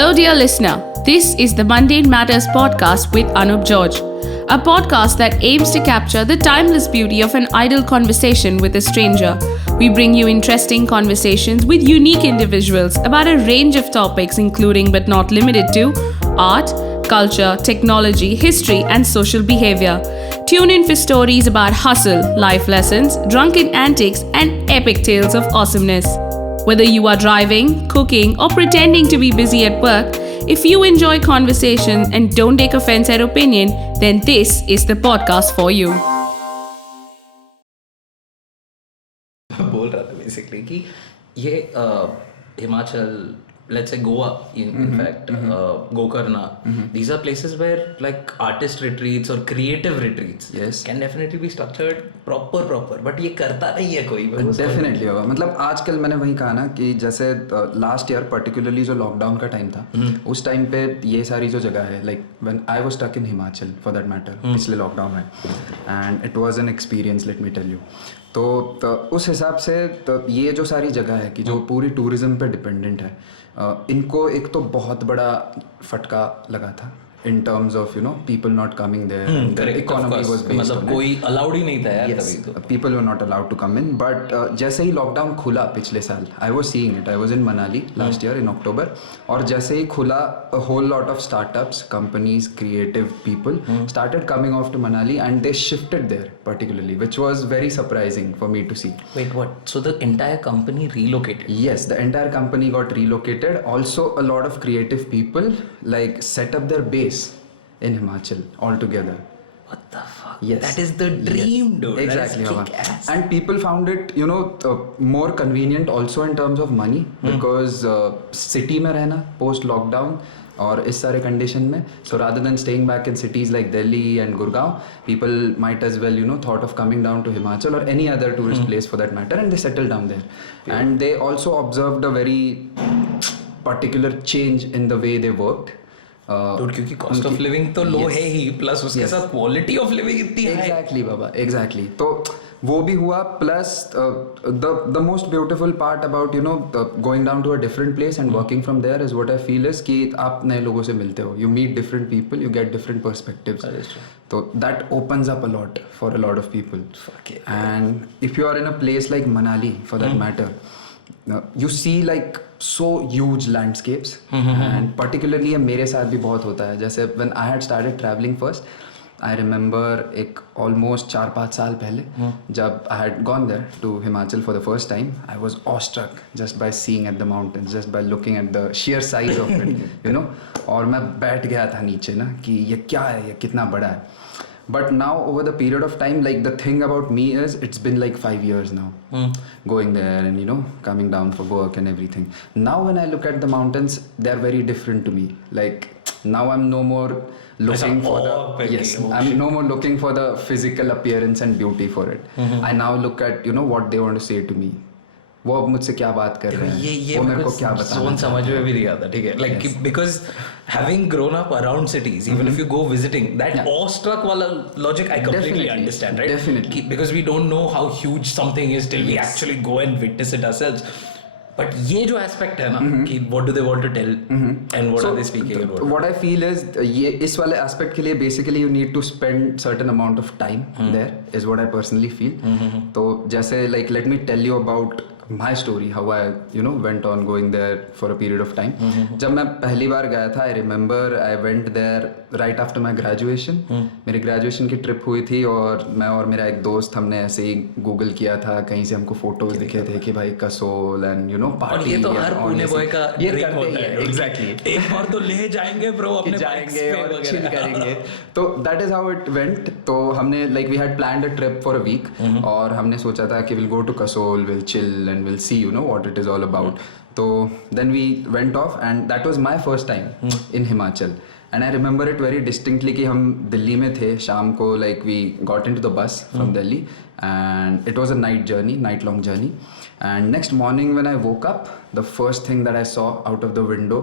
Hello, dear listener. This is the Mundane Matters podcast with Anup George, a podcast that aims to capture the timeless beauty of an idle conversation with a stranger. We bring you interesting conversations with unique individuals about a range of topics, including but not limited to art, culture, technology, history, and social behavior. Tune in for stories about hustle, life lessons, drunken antics, and epic tales of awesomeness. Whether you are driving, cooking, or pretending to be busy at work, if you enjoy conversation and don't take offense at opinion, then this is the podcast for you. बोल रहा था basically कि ये Himachal, let's say Goa, in fact, Gokarna, these are places where like artist retreats or creative retreats can definitely be structured proper, but ये करता नहीं है कोई. डेफिनेटली होगा. मतलब आजकल मैंने वही कहा ना कि जैसे लास्ट ईयर पर्टिकुलरली जो लॉकडाउन का टाइम था, उस टाइम पे ये सारी जो जगह है, like when I was stuck in Himachal for that matter पिछले लॉकडाउन में, and it was an experience, let me tell you. तो उस हिसाब से तो ये जो सारी जगह है कि जो पूरी टूरिज्म पे डिपेंडेंट है, इनको एक तो बहुत बड़ा फटका लगा था in terms of people not coming there. The economy was based मतलब on कोई allowed ही नहीं था यार तभी तो. People were not allowed to come in, but जैसे ही लॉकडाउन खुला पिछले साल, I was seeing it. I was in Manali last year in October, और जैसे ही खुला, a whole lot of startups, companies, creative people started coming off to Manali, and they shifted there particularly, which was very surprising for me to see. Wait, what? So the entire company relocated? Yes, the entire company got relocated. Also, a lot of creative people like set up their base in Himachal altogether. What the fuck? Yes. That is the dream, dude. Exactly. That is kick-ass. And people found it, more convenient also in terms of money, because city में रहना post lockdown और इस सारे condition में, so rather than staying back in cities like Delhi and Gurgaon, people might as well thought of coming down to Himachal or any other tourist place for that matter, and they settled down there. Yeah. And they also observed a very particular change in the way they worked. Dude, क्योंकि cost of living तो low है ही, plus उसके साथ quality of living इतनी high. Exactly बाबा, exactly. तो वो भी हुआ, plus the most beautiful part about going down to a different place and working from there is what I feel is कि आप नए लोगों से मिलते हो, you meet different people, you get different perspectives. That is true. So that opens up a lot for a lot of people. Fuck it. And if you are in a place like Manali, for that matter, you see like so huge landscapes, and particularly मेरे साथ भी बहुत होता है. जैसे when I had started traveling first, I remember एक almost 4-5 साल पहले जब I had gone there to Himachal for the first time, I was awestruck just by seeing at the mountains, just by looking at the sheer size of it, और मैं बैठ गया था नीचे ना कि ये क्या है, ये कितना बड़ा है. But now over the period of time, like the thing about me is it's been like 5 years now going there and coming down for work and everything. Now when I look at the mountains, they're very different to me. Like now I'm no more looking for I'm no more looking for the physical appearance and beauty for it. I now look at what they want to say to me. वो अब मुझसे क्या बात कर रहे हैं, ये वो मेरे को क्या बताना जोन समझ में भी नहीं आता. ठीक है, like because having grown up around cities, even if you go visiting, that awestruck वाला logic I completely understand, right? Definitely. Because we don't know how huge something is till we actually go and witness it ourselves. But ये जो aspect है ना कि what do they want to tell and what are they speaking about? What I feel is ये इस वाले aspect के लिए basically you need to spend certain amount of time there is what I personally feel. तो जैसे like let me tell you about my story, how I went on going there for a period of time. जब मैं पहली बार गया था, I remember I went there right after my graduation. मेरी graduation की trip हुई थी और मैं और मेरा एक दोस्त हमने ऐसे ही गूगल किया था, कहीं से हमको फोटोज दिखे थे कि भाई कसोल एंड पार्टी. ये तो हर पुणे बॉय का ये ड्रीम करते होता ही है. एग्जैक्टली. एक बार तो ले जाएंगे ब्रो, अपने जाएंगे और चिल करेंगे. तो that is how it went. तो हमने like we had planned a trip for a week, और हमने सोचा था कि will go to Kasol, will chill and will see what it is all about. So then we went off, and that was my first time in Himachal. And I remember it very distinctly कि हम दिल्ली में थे शाम को, like we got into the bus from Delhi, and it was a night long journey. And next morning when I woke up, the first thing that I saw out of the window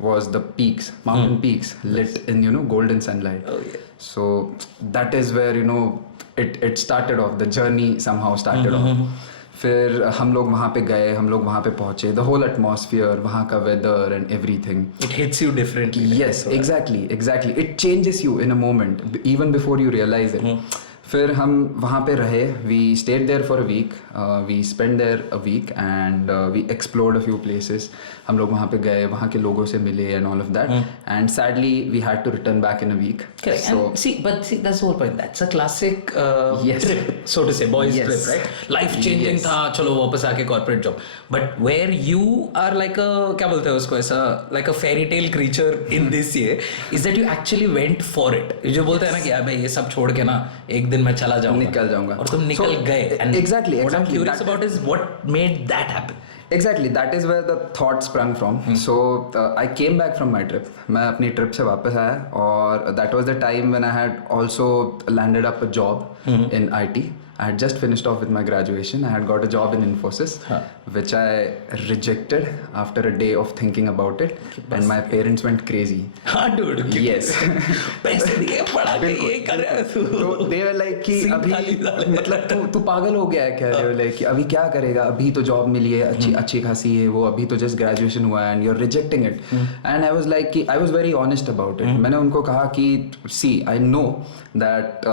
was the peaks, mountain peaks lit in golden sunlight. Oh yeah. So that is where it started off. The journey somehow started off. फिर हम लोग वहाँ पे गए, हम लोग वहाँ पे पहुँचे, द होल एटमॉस्फियर, वहाँ का weather and everything. It hits you differently. Yes, exactly. It changes you in a moment, even before you realize it. फिर हम वहाँ पे रहे, we stayed there for a week, we spent there a week and we explored a few places. हम लोग वहाँ पे गए, वहाँ के लोगों से मिले and all of that. And sadly, we had to return back in a week. Correct. So, And see, that's the whole point. That's a classic Yes. trip, so to say, boys Yes. trip, right? Life changing Yes. था, चलो वापस आके corporate job. But where you are like a, क्या बोलते हैं उसको ऐसा, like a fairy tale creature in this year, is that you actually went for it. जो बोलते हैं ना कि यार भाई ये सब छोड़ के ना एक दिन मैं चला जाऊंगा. निकल जाऊंगा. और तुम निकल So, गए. And exactly. What I'm curious about is what made that happen. Exactly, that is where the thought sprung from. So I came back from my trip. मैं अपनी ट्रिप से वापस आया और that was the time when I had also landed up a job in IT. I had just finished off with my graduation. I had got a job in Infosys, which I rejected after a day of thinking about it, and my parents went crazy. हाँ dude. Yes. पैसे दिए पढ़ा के ये कर रहा है तू. तो they were like कि सिंह अभी थाली डाले. मतलब तू पागल हो गया है क्या? They were like कि अभी क्या करेगा? अभी तो जॉब मिली है, अच्छी खासी है वो, अभी तो जस्ट ग्रेजुएशन हुआ है and you're rejecting it. And I was like कि I was very honest about it. मैंने उनको कहा कि see, I know that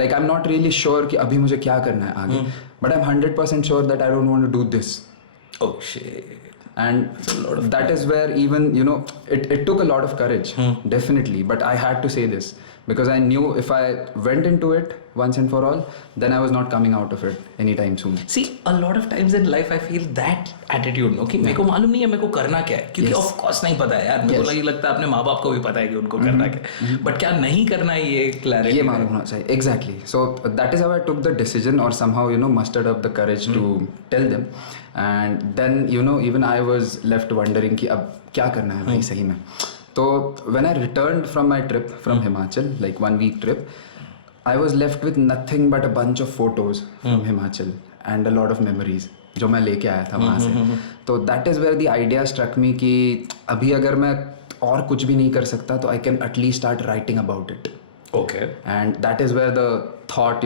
like I'm not really sure कि अभी मुझे क्या करना है आगे, but I'm 100% sure that I don't want to do this. Oh shit. And that is where even it took a lot of courage, definitely, but I had to say this because I knew if I went into it once and for all, then I was not coming out of it anytime soon. See, a lot of times in life I feel that attitude, no, कि मेरे को मालूम नहीं है मेरे को करना क्या है, क्योंकि of course नहीं पता है यार, मेरे को लगता है अपने माँ बाप को भी पता है कि उनको करना क्या है, but क्या नहीं करना है ये clarity ये मालूम होना चाहिए. Exactly. So that is how I took the decision, or somehow mustered up the courage to tell them. And then even I was left wondering कि अब क्या करना है भाई सही में. तो when I returned from my trip from Himachal, like 1 week trip, I was left with nothing but a bunch of photos from Himachal and a lot of memories जो मैं लेके आया था वहाँ से. तो that is where the idea struck me कि अभी अगर मैं और कुछ भी नहीं कर सकता तो I can at least start writing about it. Okay. And that is where the thought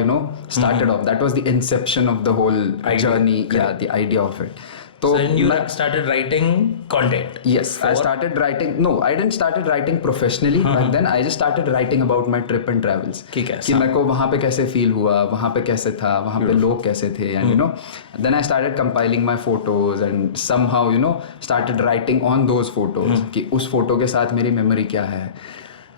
started off. That was the inception of the whole journey. Yeah, the idea of it. So then you started writing content. Yes, I started writing. No, I didn't started writing professionally back then. I just started writing about my trip and travels. ठीक है. कि मेरे को वहाँ पे कैसे feel हुआ, वहाँ पे कैसे था, वहाँ पे लोग कैसे थे, and then I started compiling my photos and somehow started writing on those photos कि उस photo के साथ मेरी memory क्या है.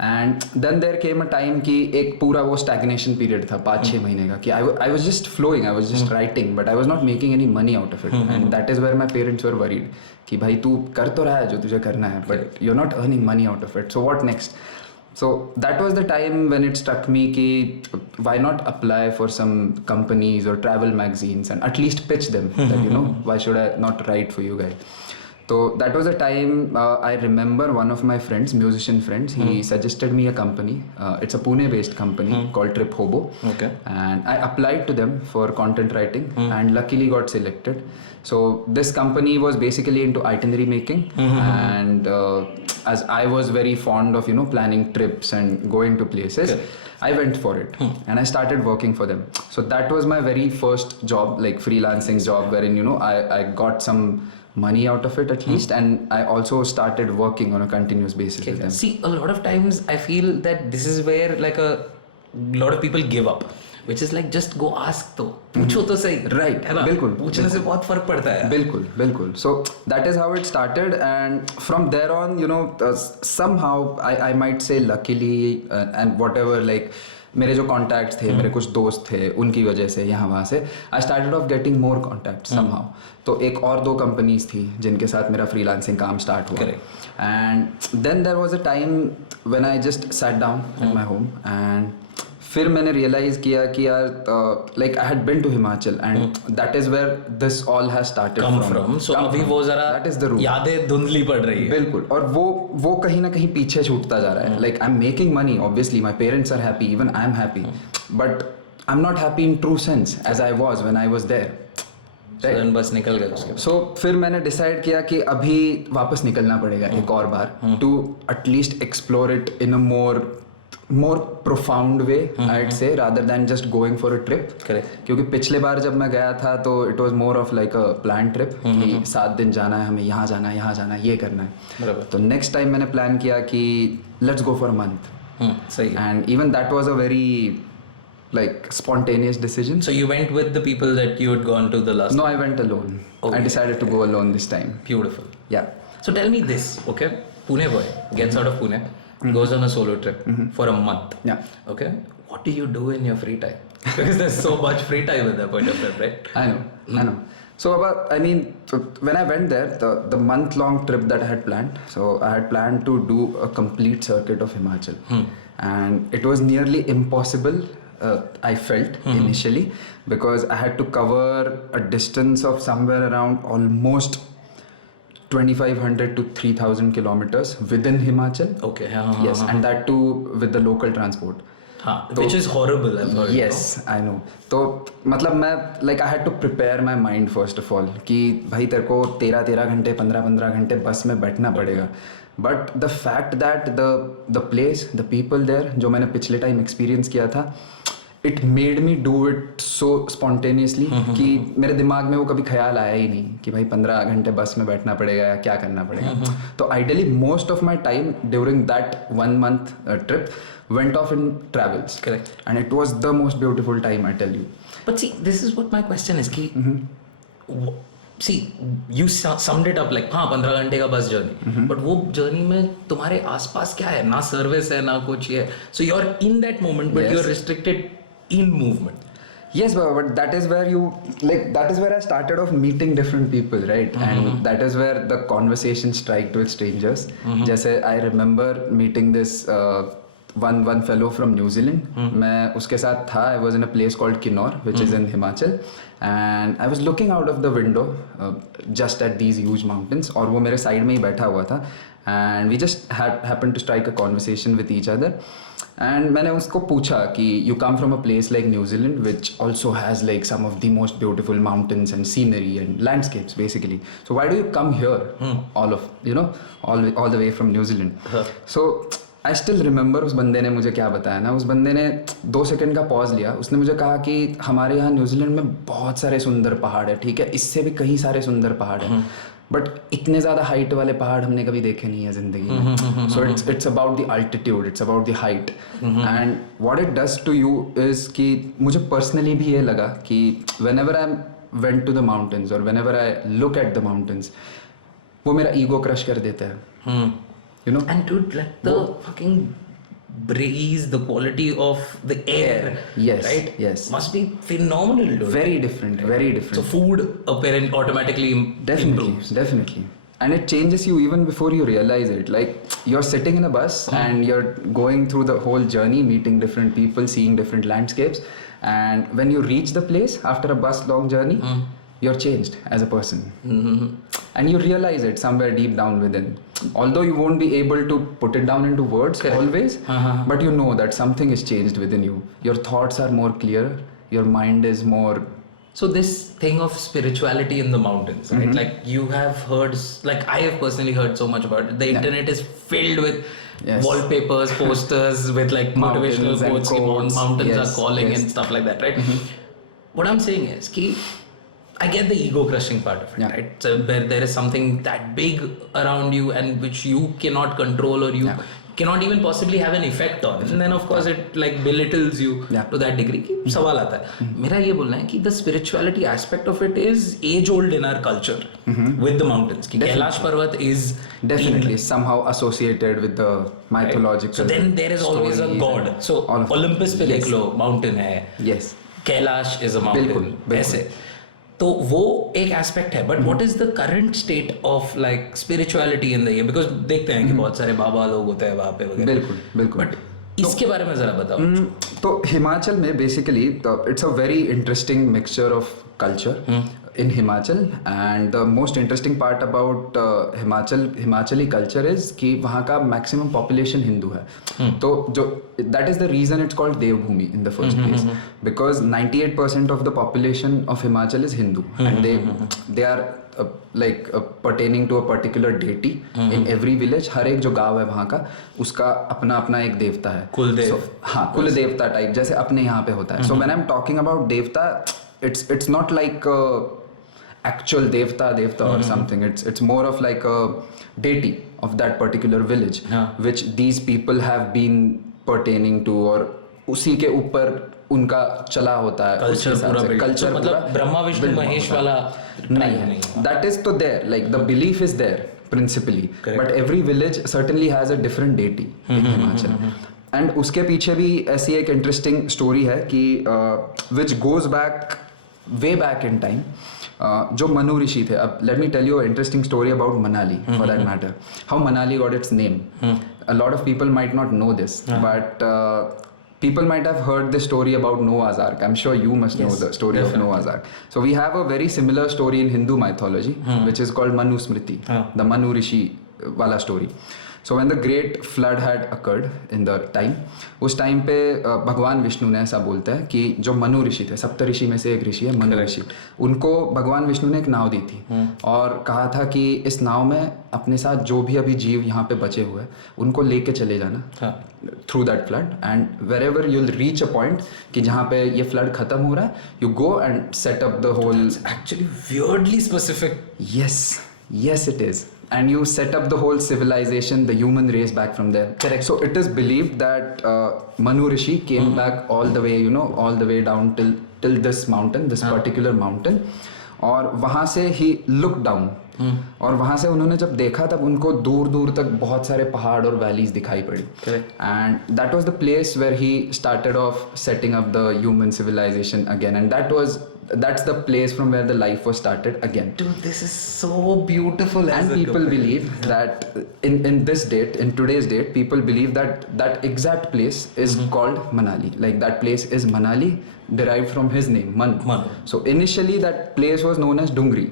And then there came a time कि एक पूरा वो stagnation period था 5-6 महीने का कि I was just flowing, I was just writing, but I was not making any money out of it. And that is where my parents were worried कि भाई तू कर तो रहा है जो तुझे करना है, but you're not earning money out of it, so what next? So that was the time when it struck me कि why not apply for some companies or travel magazines and at least pitch them that why should I not write for you guys. So that was a time I remember one of my friends, musician friends, he suggested me a company. It's a Pune-based company called Trip Hobo. Okay. And I applied to them for content writing and luckily got selected. So this company was basically into itinerary making and as I was very fond of planning trips and going to places, I went for it and I started working for them. So that was my very first job, like freelancing job, wherein I got some money out of it at least, and I also started working on a continuous basis with them. See, a lot of times I feel that this is where like a lot of people give up, which is like just go ask तो पूछो तो सही, right? है ना? बिल्कुल पूछने से बहुत फर्क पड़ता है. बिल्कुल. So that is how it started, and from there on somehow I might say luckily and whatever, like मेरे जो कॉन्टैक्ट्स थे, मेरे कुछ दोस्त थे, उनकी वजह से यहाँ वहाँ से आई started of getting more contacts somehow. तो एक और 2 कंपनीज थी जिनके साथ मेरा फ्रीलांसिंग काम स्टार्ट हुआ. And then there was a time when I just sat down at my home and फिर मैंने रियलाइज किया कि यार like I had been to Himachal and that is where this all has started from. So अभी वो जरा that is the root, यादें धुंधली पड़ रही है. बिल्कुल. और वो कहीं ना कहीं पीछे छूटता जा रहा है. Like I am making money, obviously my parents are happy, even I am happy, but I am not happy in true sense as I was when I was there. बस निकल गए उसके. सो फिर मैंने डिसाइड किया कि अभी वापस निकलना पड़ेगा एक और बार to at least explore it in a more more profound way I'd say rather than just going for a trip. Correct. क्योंकि पिछले बार जब मैं गया था तो it was more of like a planned trip कि 7 दिन जाना है हमें, यहाँ जाना है ये करना है. बराबर. तो next time मैंने plan किया कि let's go for a month. सही है. And even that was a very like spontaneous decision. So you went with the people that you had gone to the last No, I went alone. Okay. I decided to go alone this time. Beautiful. Yeah. So tell me this, okay? Pune boy gets out of Pune, goes on a solo trip for a month. Yeah. Okay? What do you do in your free time? Because there's so much free time at that point of time, right? I know. So when I went there, the month-long trip that I had planned, so I had planned to do a complete circuit of Himachal. And it was nearly impossible, I felt initially, because I had to cover a distance of somewhere around almost 2,500 to 3,000 kilometers within Himachal. Okay. Yes, and that too with the local transport. Which is horrible, I've heard. Yes, I know. तो मतलब मैं like I had to prepare my mind first of all कि भाई तेरे को 13 घंटे 15 घंटे बस में बैठना पड़ेगा. But the fact that the place, the people there जो मैंने पिछले टाइम एक्सपीरियंस किया था, it made me do it so spontaneously कि मेरे दिमाग में वो कभी ख्याल आया ही नहीं कि भाई 15 घंटे बस में बैठना पड़ेगा या क्या करना पड़ेगा. तो ideally most of my time during that 1 month trip went off in travels. Correct. And it was the most beautiful time, I tell you. But see, this is what my question is कि see, you summed it up like हाँ 15 घंटे का bus journey, but वो journey में तुम्हारे आसपास क्या है? ना सर्विस है ना कुछ है. So you're in that moment, but Yes. you're restricted in movement. Yes, but that is where I started off meeting different people, right? And that is where the conversation striked with strangers. जैसे I remember meeting this one fellow from New Zealand. मैं उसके साथ था. I was in a place called Kinnaur, which is in Himachal, and I was looking out of the window just at these huge mountains. और वो मेरे side में ही बैठा हुआ था. And we just happened to strike a conversation with each other. And मैंने उसको पूछा कि you come from a place like New Zealand which also has like some of the most beautiful mountains and scenery and landscapes basically. So why do you come here all the way from New Zealand? So I still remember उस बंदे ने मुझे क्या बताया ना. उस बंदे ने 2 सेकंड का पॉज लिया. उसने मुझे कहा कि हमारे यहाँ न्यूजीलैंड में बहुत सारे सुंदर पहाड़ है, ठीक है, इससे भी कई सारे सुंदर पहाड़ है, बट इतने ज़्यादा हाइट वाले पहाड़ हमने कभी देखे नहीं है ज़िंदगी में. So it's about the altitude, it's about the height. And what it does to you is कि मुझे पर्सनली भी ये लगा कि whenever I went to the mountains और whenever I look at the mountains, वो मेरा ego crush कर देता है. You know? And dude, like the fucking breeze, the quality of the air, Yes, right? yes. Must be phenomenal, dude. Very different, very different. So food apparent automatically improves. Definitely. And it changes you even before you realize it. Like you're sitting in a bus and you're going through the whole journey, meeting different people, seeing different landscapes. And when you reach the place after a bus long journey, you're changed as a person. And you realize it somewhere deep down within. Although you won't be able to put it down into words always, but you know that something is changed within you. Your thoughts are more clear. Your mind is more... So this thing of spirituality in the mountains, right? Like you have heard, like I have personally heard so much about it. The internet is filled with wallpapers, posters with like motivational quotes. Mountains are calling and stuff like that, right? What I'm saying is, I get the ego crushing part of it, right? So where there is something that big around you and which you cannot control or you cannot even possibly have an effect on, and then of course it like belittles you to that degree कि सवाल आता है. मेरा ये बोलना है कि the spirituality aspect of it is age old in our culture with the mountains. कि कैलाश पर्वत is definitely somehow associated with the mythological. So then there is always a god. So Olympus पे देख लो mountain है. Yes. Kailash is a mountain. ऐसे. तो वो एक aspect है. But what is the current state of like spirituality in the year? Because देखते हैं कि बहुत सारे बाबा लोग होते हैं वहाँ पे वगैरह. बिल्कुल. बट इसके बारे में जरा बताओ. तो हिमाचल में basically it's a very interesting mixture of culture. in Himachal, and the most interesting part about Himachali culture is कि वहाँ का maximum population Hindu है. तो जो that is the reason it's called Devbhoomi in the first place, because 98% of the population of Himachal is Hindu, and they are pertaining to a particular deity in every village. हर एक जो गांव है वहाँ का उसका अपना अपना एक देवता है. कुलदेव. हाँ, कुल देवता टाइप जैसे अपने यहाँ पे होता है. So when I'm talking about देवता, it's not like actual devta or something. It's more of like a deity of that particular village, which these people have been pertaining to, और उसी के ऊपर उनका चला होता है. कल्चर मतलब ब्रह्मा विष्णु महेश वाला नहीं है. That is तो there, like the belief is there principally. Correct. But every village certainly has a different deity in Himachal. And उसके पीछे भी ऐसी एक interesting story है कि which goes back way back in time. जो मनु ऋषि थे. अब let me tell you an interesting story about Manali for that matter. How Manali got its name. A lot of people might not know this, but people might have heard the story about Noah's Ark. I'm sure you must know the story of Noah's Ark. So we have a very similar story in Hindu mythology, which is called Manu Smriti, the Manu Rishi wala story. So when the great flood had occurred in the time, उस time पे भगवान विष्णु ने ऐसा बोलता है कि जो मनु ऋषि थे, सप्त ऋषि में से एक ऋषि है मनु ऋषि, उनको भगवान विष्णु ने एक नाव दी थी और कहा था कि इस नाव में अपने साथ जो भी अभी जीव यहाँ पे बचे हुए हैं उनको लेके चले जाना through that flood, and wherever you'll reach a point कि जहाँ पे ये फ्लड खत्म हो रहा है, you go and set up the whole. Actually weirdly specific. Yes, it is. And you set up the whole civilization, the human race back from there. Correct. So it is believed that Manu Rishi came back all the way, all the way down till this mountain, this particular mountain. और वहाँ से he looked down. और वहाँ से उन्होंने जब देखा तब उनको दूर दूर तक बहुत सारे पहाड़ और वैलीज दिखाई पड़ी. And that was the place where he started off setting up the human civilization again, and that's the place from where the life was started again. Dude, this is so beautiful. And people believe that in this date, in today's date, people believe that exact place is called Manali. Like that place is Manali, derived from his name, Manu. So initially that place was known as Dungri.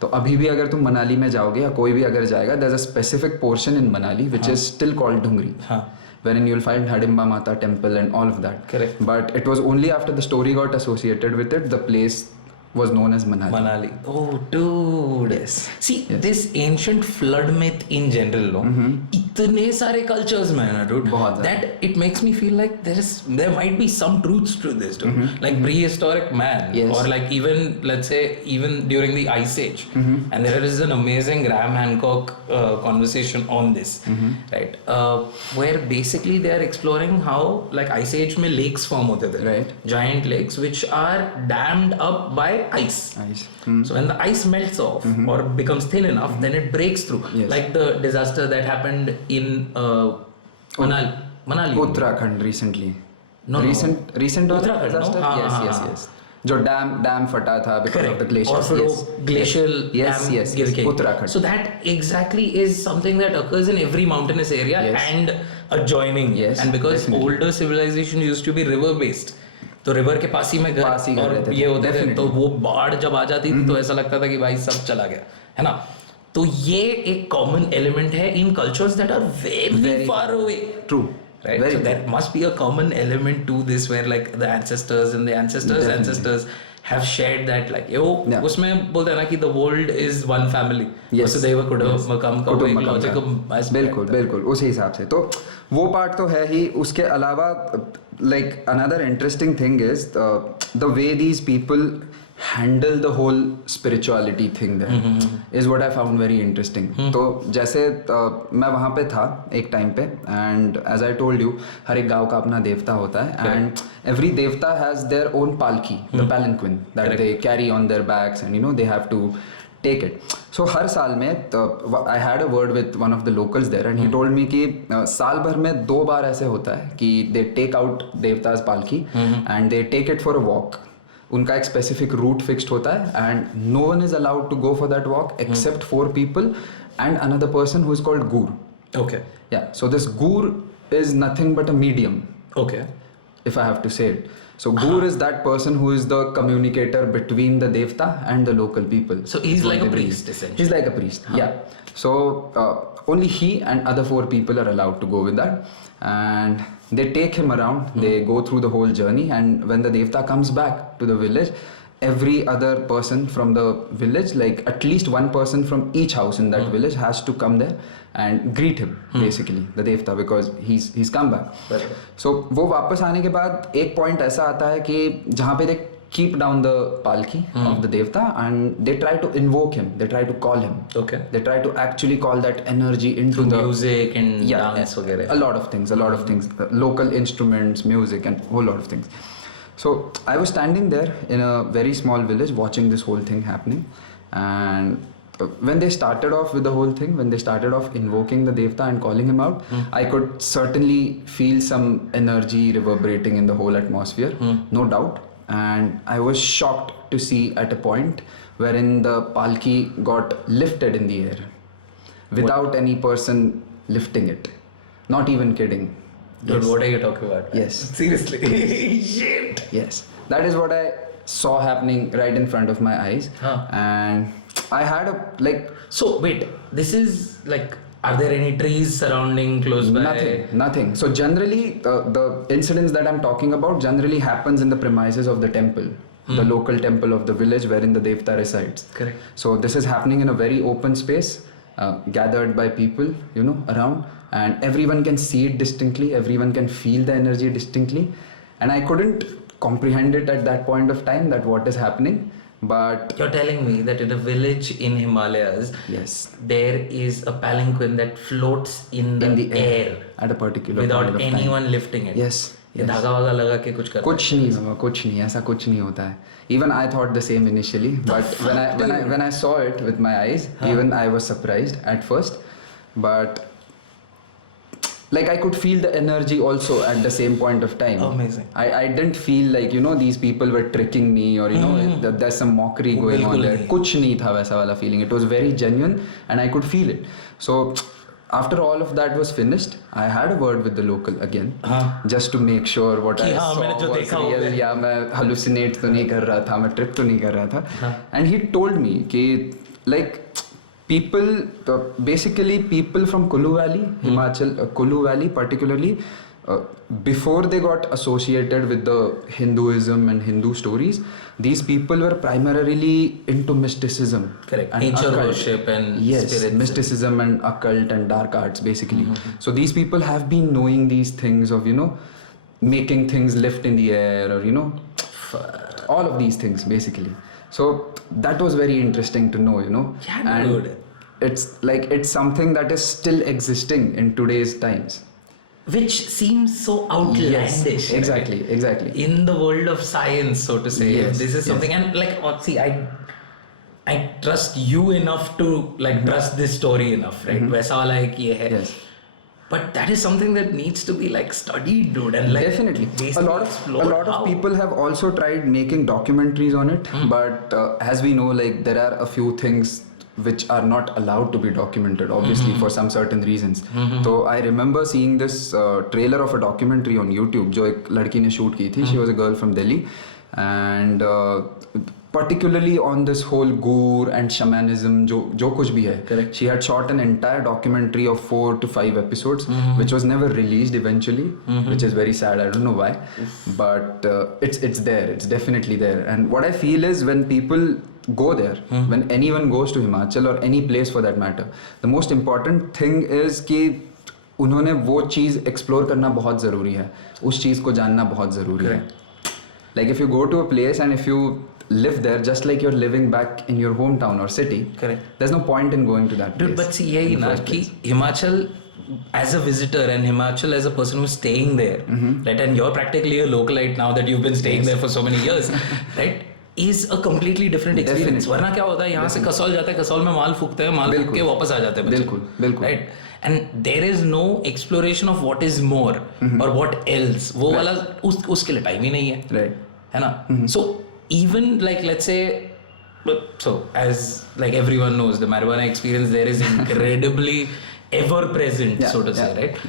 तो अभी भी अगर तुम मनाली में जाओगे या कोई भी अगर जाएगा, there's a specific portion in Manali which is still called Dungri, wherein you'll find Hidimba Mata temple and all of that. Correct. But it was only after the story got associated with it, the place was known as Manali. Oh, dude. Yes. See, this ancient flood myth in general, इतने सारे cultures में है, dude. That it makes me feel like there might be some truths to this, dude. Like prehistoric man, or like even let's say even during the Ice Age, and there is an amazing Graham Hancock conversation on this, right? Where basically they are exploring how like Ice Age में lakes form होते थे, right? Giant lakes which are dammed up by ice. So when the ice melts off or becomes thin enough, then it breaks through. Like the disaster that happened in Manali. Uttarakhand recently. Recent Uttarakhand disaster? No? Yes. जो dam फटा था because of the glaciers. Or glacial dam गिर के. Uttarakhand. So that exactly is something that occurs in every mountainous area and adjoining. And because older civilization used to be river based, तो river के पास ही में घर और ये होते थे, तो वो बाढ़ जब आ जाती थी तो ऐसा लगता था कि भाई सब चला गया, है ना. तो ये एक कॉमन एलिमेंट है in cultures that are very far away. True. Right? So there must be a common element to this where like the ancestors and the ancestors have shared that like उसमें बोलते हैं ना कि the world is one family. वसुधैव कुटुम्बकम logical. बिल्कुल उसी हिसाब से. तो वो पार्ट तो है ही. उसके अलावा like another interesting thing is the way these people handle the whole spirituality thing there is what I found very interesting. तो जैसे मैं वहाँ पे था एक टाइम पे, and as I told you, हर एक गाँव का अपना देवता होता है, and every devta has their own palki, the palanquin that they carry on their backs, and they have to take it. So हर साल में I had a word with one of the locals there, and he told me कि साल भर में 2 बार ऐसे होता है कि they take out देवता's palki and they take it for a walk. उनका एक specific route fixed होता है, and no one is allowed to go for that walk except 4 people and another person who is called gur. Okay. Yeah. So this gur is nothing but a medium. Okay. if I have to say it. So Gur is that person who is the communicator between the Devta and the local people. So he's Is what like a they believe. priest, essentially. He's like a priest, yeah. So only he and other 4 people are allowed to go with that, and they take him around. They go through the whole journey, and when the Devta comes back to the village, every other person from the village, like at least one person from each house in that village, has to come there and greet him, basically, the Devta, because he's come back. Right. So वो वापस आने के बाद एक point ऐसा आता है कि जहाँ पे they keep down the palki of the Devta, and they try to invoke him, they try to call him. Okay. They try to actually call that energy into the Music and dance वगैरह. a lot of things, local instruments, music, and whole lot of things. So I was standing there in a very small village watching this whole thing happening, and when they started off with the whole thing, when they started off invoking the Devta and calling him out, I could certainly feel some energy reverberating in the whole atmosphere, no doubt. And I was shocked to see at a point wherein the palki got lifted in the air without any person lifting it. Not even kidding. Dude, what are you talking about? Yes. Seriously. Shit. Yes, that is what I saw happening right in front of my eyes. And I had a like So wait, this is like, are there any trees surrounding close by? nothing. So generally the incidents that I'm talking about generally happens in the premises of the temple, the local temple of the village wherein the Devta resides. Correct. So this is happening in a very open space, gathered by people, around, and everyone can see it distinctly, everyone can feel the energy distinctly, and I couldn't comprehend it at that point of time that what is happening. But You're telling me that in a village in Himalayas, yes, there is a palanquin that floats in the air at a particular without point of time. anyone lifting it. Yes. ये धागा वागा लगा के कुछ कर कुछ नहीं मामा, कुछ नहीं, ऐसा कुछ नहीं होता है. Even I thought the same initially, but when I saw it with my eyes, even I was surprised at first, but like I could feel the energy also at the same point of time. Amazing. I didn't feel like these people were tricking me, or that there's some mockery going on there. कुछ नहीं था वैसा वाला feeling. It was very genuine and I could feel it. So after all of that was finished, I had a word with the local again, just to make sure what I saw मैंने जो was देखा real, या मैं hallucinate तो नहीं कर रहा था, मैं trip तो नहीं कर रहा था. And he told me कि like people, basically people from Kullu Valley, Himachal, Kullu Valley particularly, before they got associated with the Hinduism and Hindu stories, these people were primarily into mysticism. Correct. And Nature occult. worship and yes, spirits. mysticism and occult and dark arts basically. So these people have been knowing these things of making things lift in the air, or all of these things basically. So that was very interesting to know, Yeah, and dude. it's something that is still existing in today's times. Which seems so outlandish. Exactly, right? exactly. In the world of science, so to say, Yes, this is something, and like, see, I trust you enough to like trust this story enough, right? वैसा वाला एक ये है. Yes. But that is something that needs to be like studied, dude, and like Definitely. A basically lot explored. of How? people have also tried making documentaries on it, but as we know, like there are a few things which are not allowed to be documented, obviously for some certain reasons. So I remember seeing this trailer of a documentary on YouTube जो एक लड़की ने shoot की थी. She was a girl from Delhi, and particularly on this whole Gur and shamanism, जो कुछ भी है. Correct. She had shot an entire documentary of 4 to 5 episodes, which was never released eventually, which is very sad. I don't know why, but it's there. It's definitely there. And what I feel is when people go there, when anyone goes to Himachal or any place for that matter, the most important thing is कि उन्होंने वो चीज़ explore करना बहुत ज़रूरी है. उस चीज़ को जानना बहुत ज़रूरी है. Like if you go to a place and if you live there just like you're living back in your hometown or city, Correct. there's no point in going to that place. Dude, but see, यही in the ना first कि place. Himachal as a visitor and Himachal as a person who's staying there, right? And you're practically a localite now that you've been staying there for so many years, right? Is a completely different experience. Definitely. वरना क्या होता है यहाँ से कसौल जाता है, कसौल में माल फूकते हैं, माल फूक के वापस आ जाते हैं बच्चे. बिल्कुल, बिल्कुल. Right? And there is no exploration of what is more or what else. वो वाला उसके लिए टाइम ही नहीं है. Right. है ना? So even like let's say, so as like everyone knows, the marijuana experience there is incredibly ever present, so to say, right?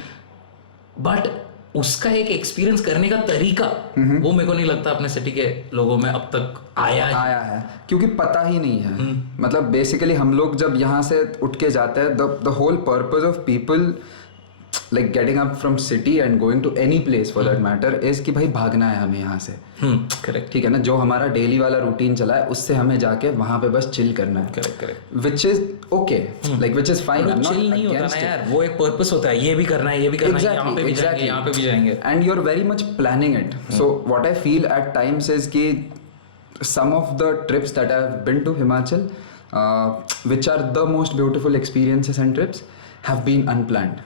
But उसका एक एक्सपीरियंस करने का तरीका वो मेरे को नहीं लगता अपने सिटी के लोगों में अब तक आया है क्योंकि पता ही नहीं है। मतलब बेसिकली हम लोग जब यहाँ से उठ के जाते हैं the whole purpose of people like getting up from city and going to any place for that matter is कि भाई भागना है हमें यहाँ से। करेक्ट, ठीक है ना, जो हमारा डेली वाला रूटीन चला है उससे हमें जाके वहाँ पे बस चिल करना है। Correct, which is okay, like which is fine. Chill नहीं होता ना यार, वो एक पर्पस होता है, ये भी करना है, ये भी करना है, यहाँ पे भी जाएंगे, यहाँ पे भी जाएंगे, and you are very much planning it. So what I feel at times is कि some of the trips that I've been to Himachal, which are the most beautiful experiences and trips, have been unplanned.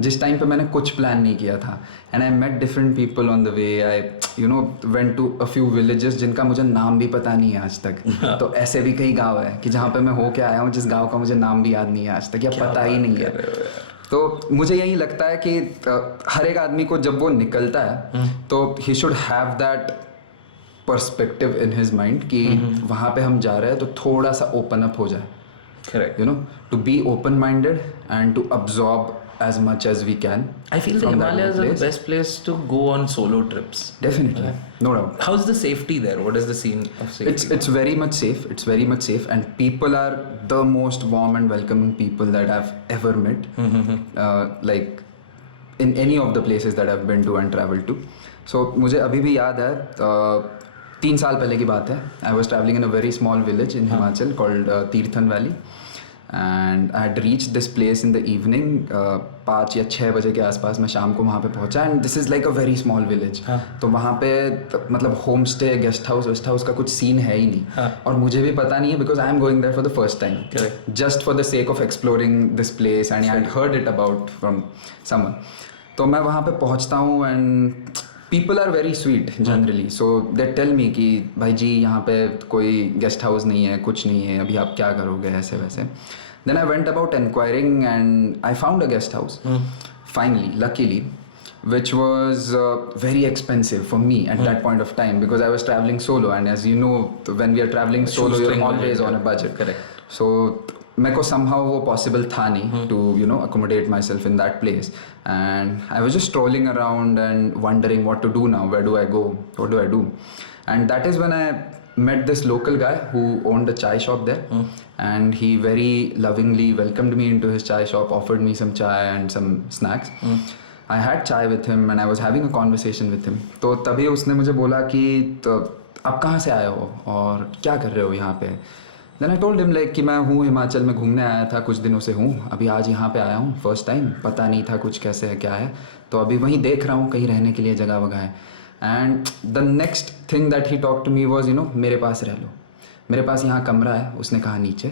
जिस time पे मैंने कुछ plan नहीं किया था, and I met different people on the way. I went to a few villages जिनका मुझे नाम भी पता नहीं है आज तक। तो ऐसे भी कई गांव है कि जहाँ पे मैं होके आया हूँ जिस गांव का मुझे नाम भी याद नहीं है आज तक, या पता ही नहीं है। तो मुझे यही लगता है कि हर एक आदमी को जब वो निकलता है तो he should have that perspective in his mind कि वहाँ पे हम जा रहे हैं तो थोड़ा सा ओपन अप हो जाए। Correct, to be open minded and to absorb as much as we can. I feel the Himalayas are the best place to go on solo trips. Definitely, no doubt. How's the safety there? What is the scene of safety? It's very much safe. It's very much safe, and people are the most warm and welcoming people that I've ever met. Like in any of the places that I've been to and traveled to. So मुझे अभी भी याद है 3 साल पहले की बात है. I was traveling in a very small village in Himachal called Tirthan Valley. And I had reach this place in the evening 5 या 6 बजे के आसपास मैं शाम को वहाँ पे पहुँचा. And this is like a very small village. तो वहाँ पे मतलब होम स्टे, गेस्ट हाउस का कुछ सीन है ही नहीं. और मुझे भी पता नहीं है because I am going there for the first time just for the sake of exploring this place and I had heard it about from someone. तो मैं वहाँ पे पहुँचता हूँ and people are very sweet generally. So they tell me कि भाई जी यहाँ पे कोई गेस्ट हाउस नहीं है, कुछ नहीं है, अभी आप क्या करोगे, ऐसे वैसे. Then I went about inquiring and I found a guest house. Finally, luckily, which was very expensive for me at that point of time because I was traveling solo, and as you know, when we are traveling solo, you're always on a budget. Correct. So मेरे को somehow वो possible था नहीं to accommodate myself in that place, and I was just strolling around and wondering what to do now. Where do I go? What do I do? And that is when I met this local guy who owned a chai shop there, and he very lovingly welcomed me into his chai shop, offered me some chai and some snacks. I had chai with him and I was having a conversation with him. तो तभी उसने मुझे बोला कि तो आप कहाँ से आए हो और क्या कर रहे हो यहाँ पे. Then I told him like कि मैं हूँ हिमाचल में घूमने आया था, कुछ दिनों से हूँ, अभी आज यहाँ पे आया हूँ फर्स्ट टाइम, पता नहीं था कुछ कैसे है क्या है, तो अभी वहीं देख रहा हूँ कहीं रहने के लिए जगह वगह है. And the next thing that he talk to me was मेरे पास रह लो, मेरे पास यहाँ कमरा है, उसने कहा नीचे.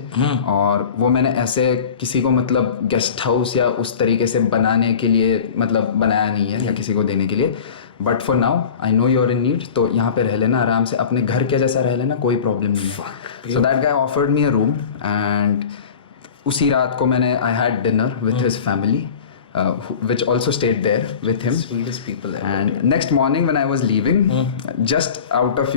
और वो मैंने ऐसे किसी को मतलब गेस्ट हाउस या उस तरीके से बनाने के लिए मतलब बनाया नहीं है या किसी को देने के लिए. But for now I know you are in need, तो यहाँ पे रह लेना आराम से, अपने घर के जैसा रह लेना, कोई प्रॉब्लम नहीं है. So that guy offered me a room and उसी रात को मैंने I had dinner with his family. Which also stayed there with him. Sweetest people ever. And next morning when I was leaving, just out of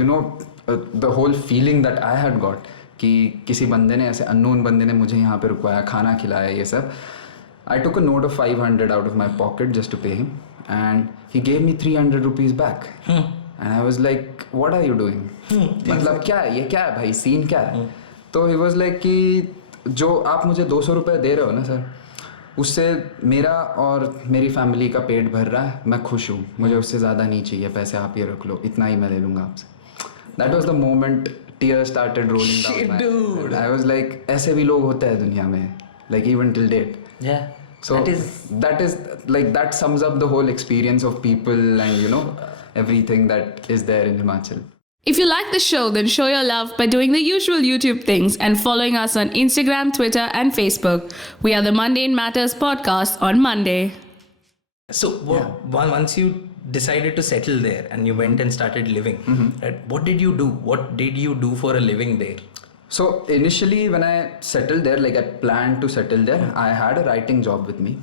the whole feeling that I had got कि किसी बंदे ने, ऐसे unknown बंदे ने मुझे यहाँ पे रुकवाया, खाना खिलाया, ये सब. I took a note of 500 out of my pocket just to pay him, and he gave me 300 rupees back. And I was like, what are you doing? मतलब क्या है ये, क्या है भाई, सीन क्या है? तो he was like कि जो आप मुझे 200 रुपये दे रहे हो ना सर, उससे मेरा और मेरी फैमिली का पेट भर रहा है, मैं खुश हूँ, मुझे उससे ज़्यादा नहीं चाहिए, पैसे आप ये रख लो, इतना ही मैं ले लूँगा आपसे. That was the moment tears started rolling down my eyes. I was like, ऐसे भी लोग होते हैं दुनिया में, like even till date. Yeah. So that is like, that sums up the whole experience of people and everything that is there in Himachal. If you like the show, then show your love by doing the usual YouTube things and following us on Instagram, Twitter, and Facebook. We are the Mundane Matters podcast on Monday. So once you decided to settle there and you went and started living, right, what did you do? What did you do for a living there? So initially when I settled there, like I planned to settle there, I had a writing job with me,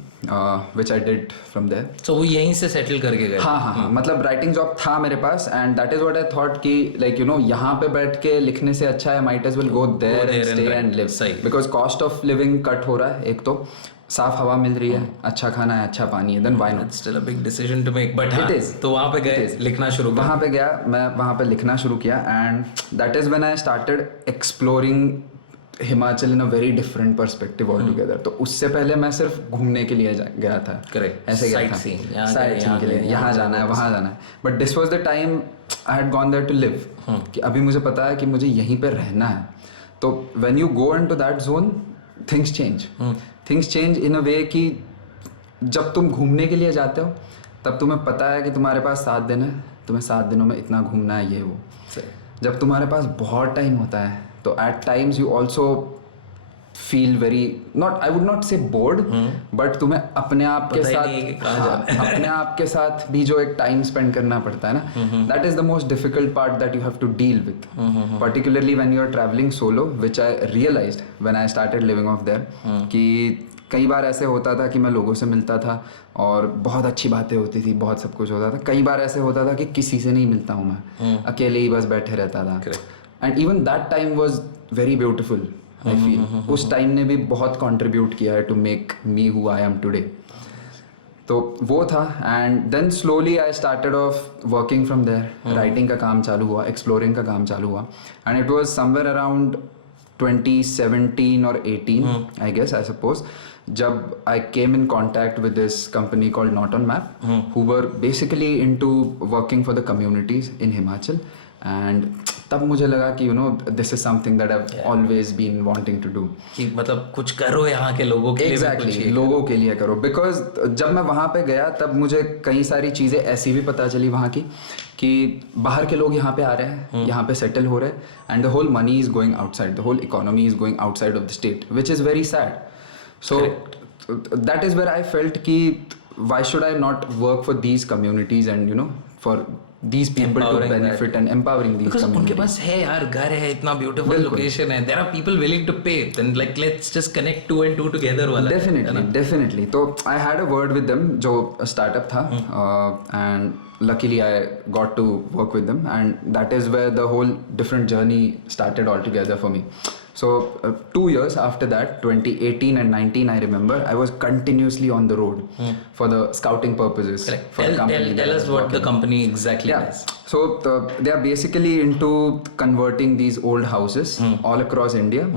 which I did from there. So वो यहीं से settle करके गए? हाँ, मतलब writing job था मेरे पास, and that is what I thought कि like यहाँ पे बैठ के लिखने से अच्छा है might as well go there and stay and live. सही. Because cost of living cut हो रहा है एक तो, साफ हवा मिल रही है, अच्छा खाना है, अच्छा पानी है, then why not. It's still a big decision to make, but It is. तो वहाँ पे गए, लिखना शुरू किया. वहाँ पे गया, मैं वहाँ पे लिखना शुरू किया and that is when I started exploring Himachal in a very different perspective all together. तो उससे पहले मैं सिर्फ घूमने के लिए गया था. Correct. ऐसे गया था साइट सीइंग के लिए, यहाँ जाना है, वहाँ जाना है. But this was the time I had gone there to live, कि अभी मुझे पता है कि मुझे यहीं पे रहना है. तो when you go into that zone, things change in a way कि जब तुम घूमने के लिए जाते हो तब तुम्हें पता है कि तुम्हारे पास 7 दिन है, तुम्हें 7 दिनों में इतना घूमना है, ये वो. जब तुम्हारे पास बहुत टाइम होता है तो at times you also feel very, not, I would not say bored, but तुम्हें अपने आप के साथ अपने आप के साथ भी जो एक टाइम स्पेंड करना पड़ता है ना, that is the most difficult part that you have to deal with, particularly when you are travelling solo, which I realised when I started living off there. कि कई बार ऐसे होता था कि मैं लोगों से मिलता था और बहुत अच्छी बातें होती थी, बहुत सब कुछ होता था. कई बार ऐसे होता था कि किसी से नहीं मिलता हूँ मैं, अकेले ही बस बैठे रहता था. And even that time was very beautiful, I feel. उस टाइम ने भी बहुत कंट्रीब्यूट किया है to make me who I am today. तो वो था. And then slowly I started off working from there. Writing का काम चालू हुआ, एक्सप्लोरिंग का काम चालू हुआ. And it was somewhere around 2017 or 18, I guess, I suppose, जब I came in contact with this company called Not On Map, who were basically into working for the communities in Himachal. And तब मुझे लगा कि this is something that I've always been wanting to do. कि मतलब कुछ करो यहाँ के लोगों के लिए. Exactly, लोगों के लिए करो. Because जब मैं वहाँ पे गया तब मुझे कई सारी चीज़ें ऐसी भी पता चली वहाँ की कि बाहर के लोग यहाँ पे आ रहे हैं, यहाँ पे सेटल हो रहे हैं, and the whole money is going outside, the whole economy is going outside of the state, which is very sad. So that is where I felt कि why should I not work for these communities and for these people to benefit and empowering these because communities. उनके पास है यार, घर है, इतना beautiful location है, there are people willing to pay, then like let's just connect 2 and 2 together वाला. Definitely. तो I had a word with them, जो startup था, and luckily I got to work with them, and that is where the whole different journey started altogether for me. So 2 years after that, 2018 and 19, I remember, I was continuously on the road for the scouting purposes. For the company. Tell us what the company exactly is. So they are basically into converting these old houses all across India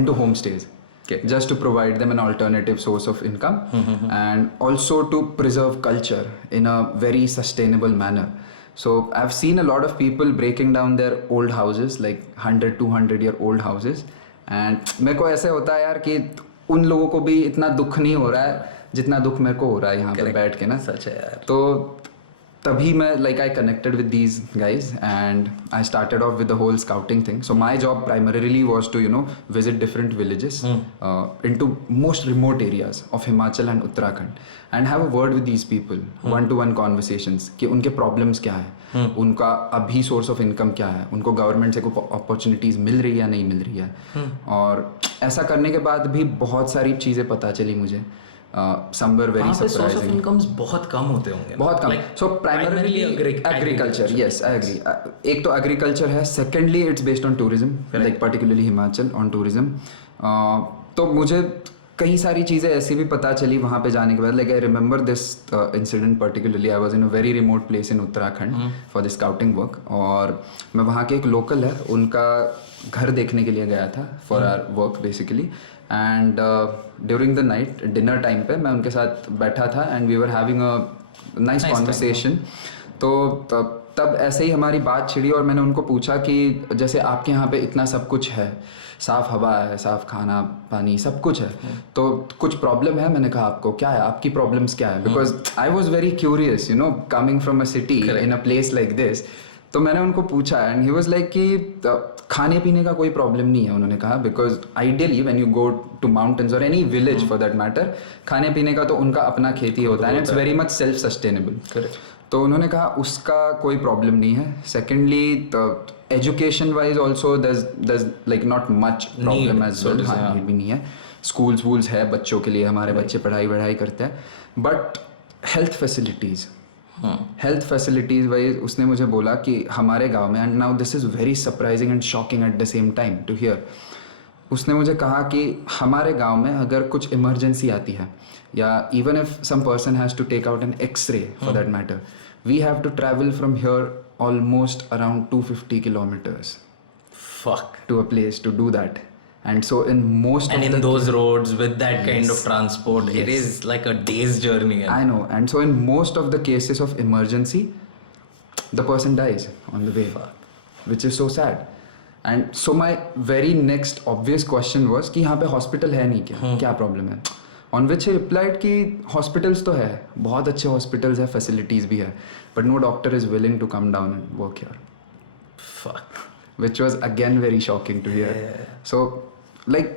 into homestays. Okay. Just to provide them an alternative source of income and also to preserve culture in a very sustainable manner. So I've seen a lot of people breaking down their old houses, like 100-200 year old houses, and मेरे को ऐसे होता है यार कि उन लोगों को भी इतना दुख नहीं हो रहा है जितना दुख मेरे को हो रहा है यहाँ पे बैठ के ना. सच है यार. तो तभी मैं I connected with these guys and I started off with the whole scouting thing. So my job primarily was to visit different villages into most remote areas of Himachal and Uttarakhand and have a word with these people, one-to-one conversations कि उनके problems क्या है, उनका अभी source of income क्या है, उनको government से कोई opportunities मिल रही है या नहीं मिल रही है. और ऐसा करने के बाद भी बहुत सारी चीज़ें पता चली मुझे. somewhere very surprising. Source of incomes बहुत कम होते होंगे. बहुत कम. So primarily agriculture. Yes, I agree. एक तो agriculture है. Secondly, it's based on tourism. Like particularly Himachal on tourism. तो मुझे कई सारी चीज़ें ऐसी भी पता चली वहाँ पे जाने के बाद. Like I remember this incident particularly. I was in a very remote place in Uttarakhand for the scouting work. और मैं वहाँ के एक local है, उनका घर देखने के लिए गया था for our work basically. And during the night dinner time पे मैं उनके साथ बैठा था and we were having a nice conversation. तो तब ऐसे ही हमारी बात छिड़ी और मैंने उनको पूछा कि जैसे आपके यहाँ पे इतना सब कुछ है, साफ़ हवा है, साफ़ खाना पानी सब कुछ है, तो कुछ प्रॉब्लम है? मैंने कहा आपको क्या है, आपकी प्रॉब्लम्स क्या है? Because I was very curious coming from a city in a place like this. तो मैंने उनको पूछा एंड ही वाज लाइक कि खाने पीने का कोई प्रॉब्लम नहीं है, उन्होंने कहा, because ideally when you go to mountains और any village for that matter, खाने पीने का तो उनका अपना खेती होता है, it's very much self sustainable. तो उन्होंने कहा उसका कोई प्रॉब्लम नहीं है. Secondly education wise also there's like not much problem as well. हाँ, नीड भी नहीं है. स्कूल्स वूल्स है बच्चों के लिए, हमारे बच्चे पढ़ाई करते हैं. बट हेल्थ फैसिलिटीज़ वाइज उसने मुझे बोला कि हमारे गांव में, and now this is very surprising and shocking at the same time to hear, उसने मुझे कहा कि हमारे गांव में अगर कुछ इमरजेंसी आती है या even if some person has to take out an x-ray for that matter, we have to travel from here almost around 250 kilometers Fuck. to a place to do that. And so in most And of in the those roads with that kind of Yes. transport, it Yes. is like a day's journey. I know. And so in most of the cases of emergency, the person dies on the way, which is so sad. And so my very next obvious question was कि यहाँ पे hospital है नहीं क्या, क्या problem है? On which he replied कि hospitals तो है, बहुत अच्छे hospitals है, facilities भी है, but no doctor is willing to come down and work here. Fuck. Which was again very shocking to hear. Yeah. So like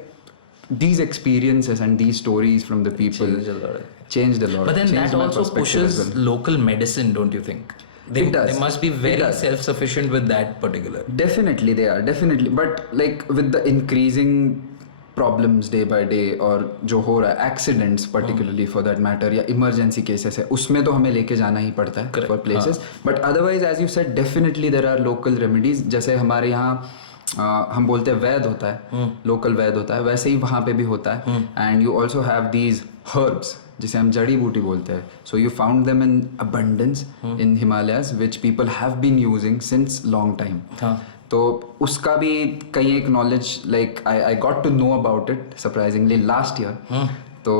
these experiences and these stories from the people Changed a lot. changed a lot. But then Changed that my also perspective pushes as well. local medicine, don't you think? It does. They must be It very does. self-sufficient with that particular. Definitely they are, definitely. But like with the increasing problems day by day और जो हो रहा है accidents particularly for that matter या emergency cases है, उसमें तो हमें लेके जाना ही पड़ता है Correct. for places. But otherwise as you said definitely there are local remedies. जैसे हमारे यहाँ हम बोलते हैं वैद होता है, लोकल वैद होता है, वैसे ही वहाँ पे भी होता है. And you also have these herbs जिसे हम जड़ी बूटी बोलते हैं. So you found them in abundance in Himalayas which people have been using since long time. तो उसका भी कई एक knowledge like I got to know about it surprisingly last year. तो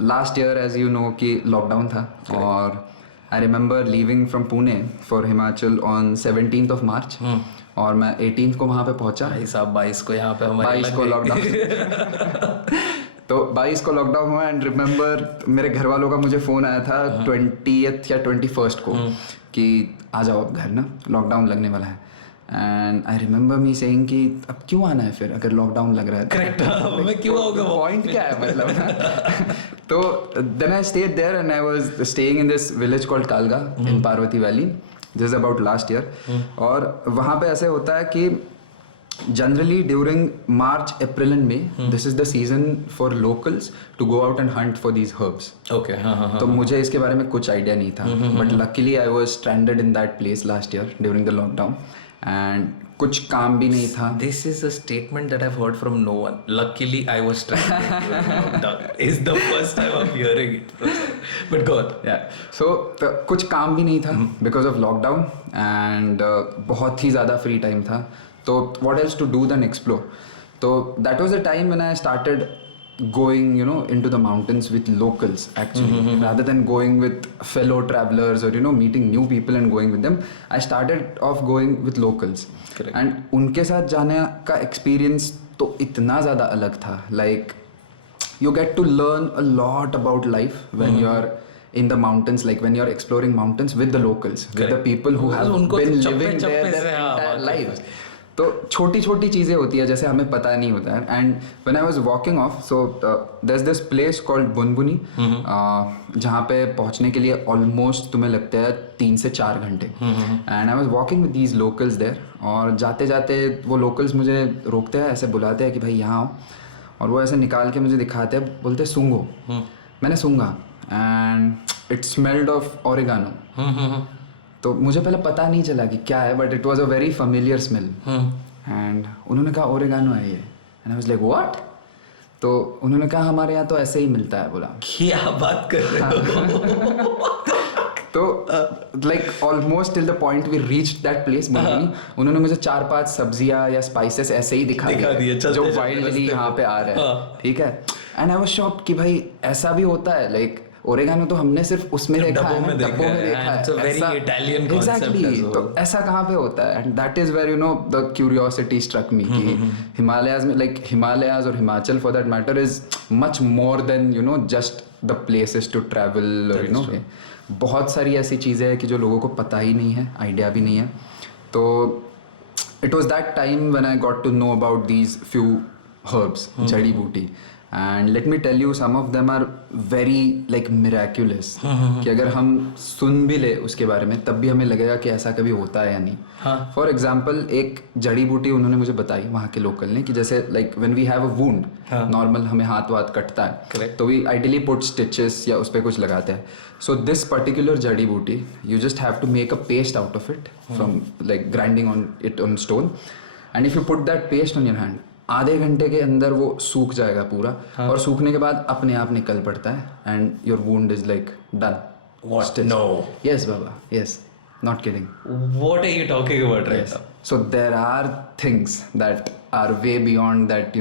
last year as you know कि lockdown था और I remember leaving from Pune for Himachal on 17th of March. और मैं 18th को वहाँ पे पहुँचा. भाई साहब 22 को यहाँ पे हमारे 22 को लॉकडाउन तो 22 को लॉकडाउन हुआ. एंड रिमेंबर मेरे घर वालों का मुझे फ़ोन आया था 20th या 21st को कि आ जाओ अब घर ना, लॉकडाउन लगने वाला है. And I remember me saying कि अब क्यों आना है फिर अगर लॉकडाउन लग रहा है. करेक्ट. मैं क्यों आऊँगा? पॉइंट क्या है मतलब. तो then I stayed there and I was staying in this village called Kalga in Parvati valley. This is about last year. और वहाँ पे ऐसे होता है कि generally during March April and May this is the season for locals to go out and hunt for these herbs. Okay. हाँ. तो मुझे इसके बारे में कुछ आइडिया नहीं था. But luckily I was stranded in that place last year during the lockdown and कुछ काम भी नहीं था. This is a statement that I've heard from no one. Luckily, I was stranded during lockdown. It's the first time I'm hearing it. But go on. Yeah. So कुछ काम भी नहीं था because of lockdown and बहुत ही ज़्यादा free time था. तो what else to do than explore? तो that was the time when I started going into the mountains with locals actually rather than going with fellow travelers or meeting new people and going with them. I started off going with locals. Correct. And उनके साथ जाने का experience तो इतना ज़्यादा अलग था. Like you get to learn a lot about life when you are in the mountains, like when you are exploring mountains with the locals, with the people who have been living there their entire lives. तो छोटी छोटी चीज़ें होती है जैसे हमें पता नहीं होता है. And when I was walking off so there is this place called Bunbuni जहाँ पे पहुँचने के लिए ऑलमोस्ट तुम्हें लगते हैं 3 से 4 घंटे. And I was walking with these locals there. और जाते जाते वो लोकल्स मुझे रोकते हैं, ऐसे बुलाते हैं कि भाई यहाँ आओ. और वो ऐसे निकाल के मुझे दिखाते हैं, बोलते सूंघो. मैंने सूंघा and it smelled of oregano. तो मुझे पहले पता नहीं चला कि क्या है but it was a very familiar smell. And उन्होंने कहा ओरिगानो है ये. And I was like what. तो उन्होंने कहा हमारे यहाँ तो ऐसे ही मिलता है. बोला क्या बात कर रहे हो? तो like almost till the point we reached that place उन्होंने मुझे 4-5 सब्जियां या स्पाइसेस ऐसे ही दिखा दिए जो वाइल्डली यहाँ पे आ रहे हैं. ठीक है. एंड आई वाज शॉक्ड कि भाई ऐसा भी होता है. लाइक ओरेगानो तो हमने सिर्फ उसमें देखा है, डब्बों में देखा है. It's a very Italian concept exactly. as well. तो ऐसा कहाँ पे होता है. And that is where the curiosity struck me कि हिमालयाज में लाइक हिमालयाज और Himachal for that matter is much more than just the places to travel. बहुत सारी ऐसी चीज़ें हैं कि जो लोगों को पता ही नहीं है, आइडिया भी नहीं है. तो it was that time when I got to know about these few herbs, जड़ी बूटी. And let me tell you some of them are very like miraculous कि अगर हम सुन भी ले उसके बारे में तब भी हमें लगेगा कि ऐसा कभी होता है या नहीं. फॉर एग्जाम्पल एक जड़ी बूटी उन्होंने मुझे बताई वहाँ के लोकल ने कि जैसे like when we have a wound normal हमें हाथ वाथ कटता है तो वी आइडियली पुट स्टिचेस या उस पर कुछ लगाते हैं. सो दिस पर्टिकुलर जड़ी बूटी you just have to make a paste out of it from like grinding on it on stone. And if you put that paste on your hand आधे घंटे के अंदर वो सूख जाएगा पूरा, और सूखने के बाद अपने आप निकल पड़ता है, and your wound is like done. What? No. Yes, Baba. Yes. Not kidding. What are you talking about right Yes. now? So there are things that are way beyond that,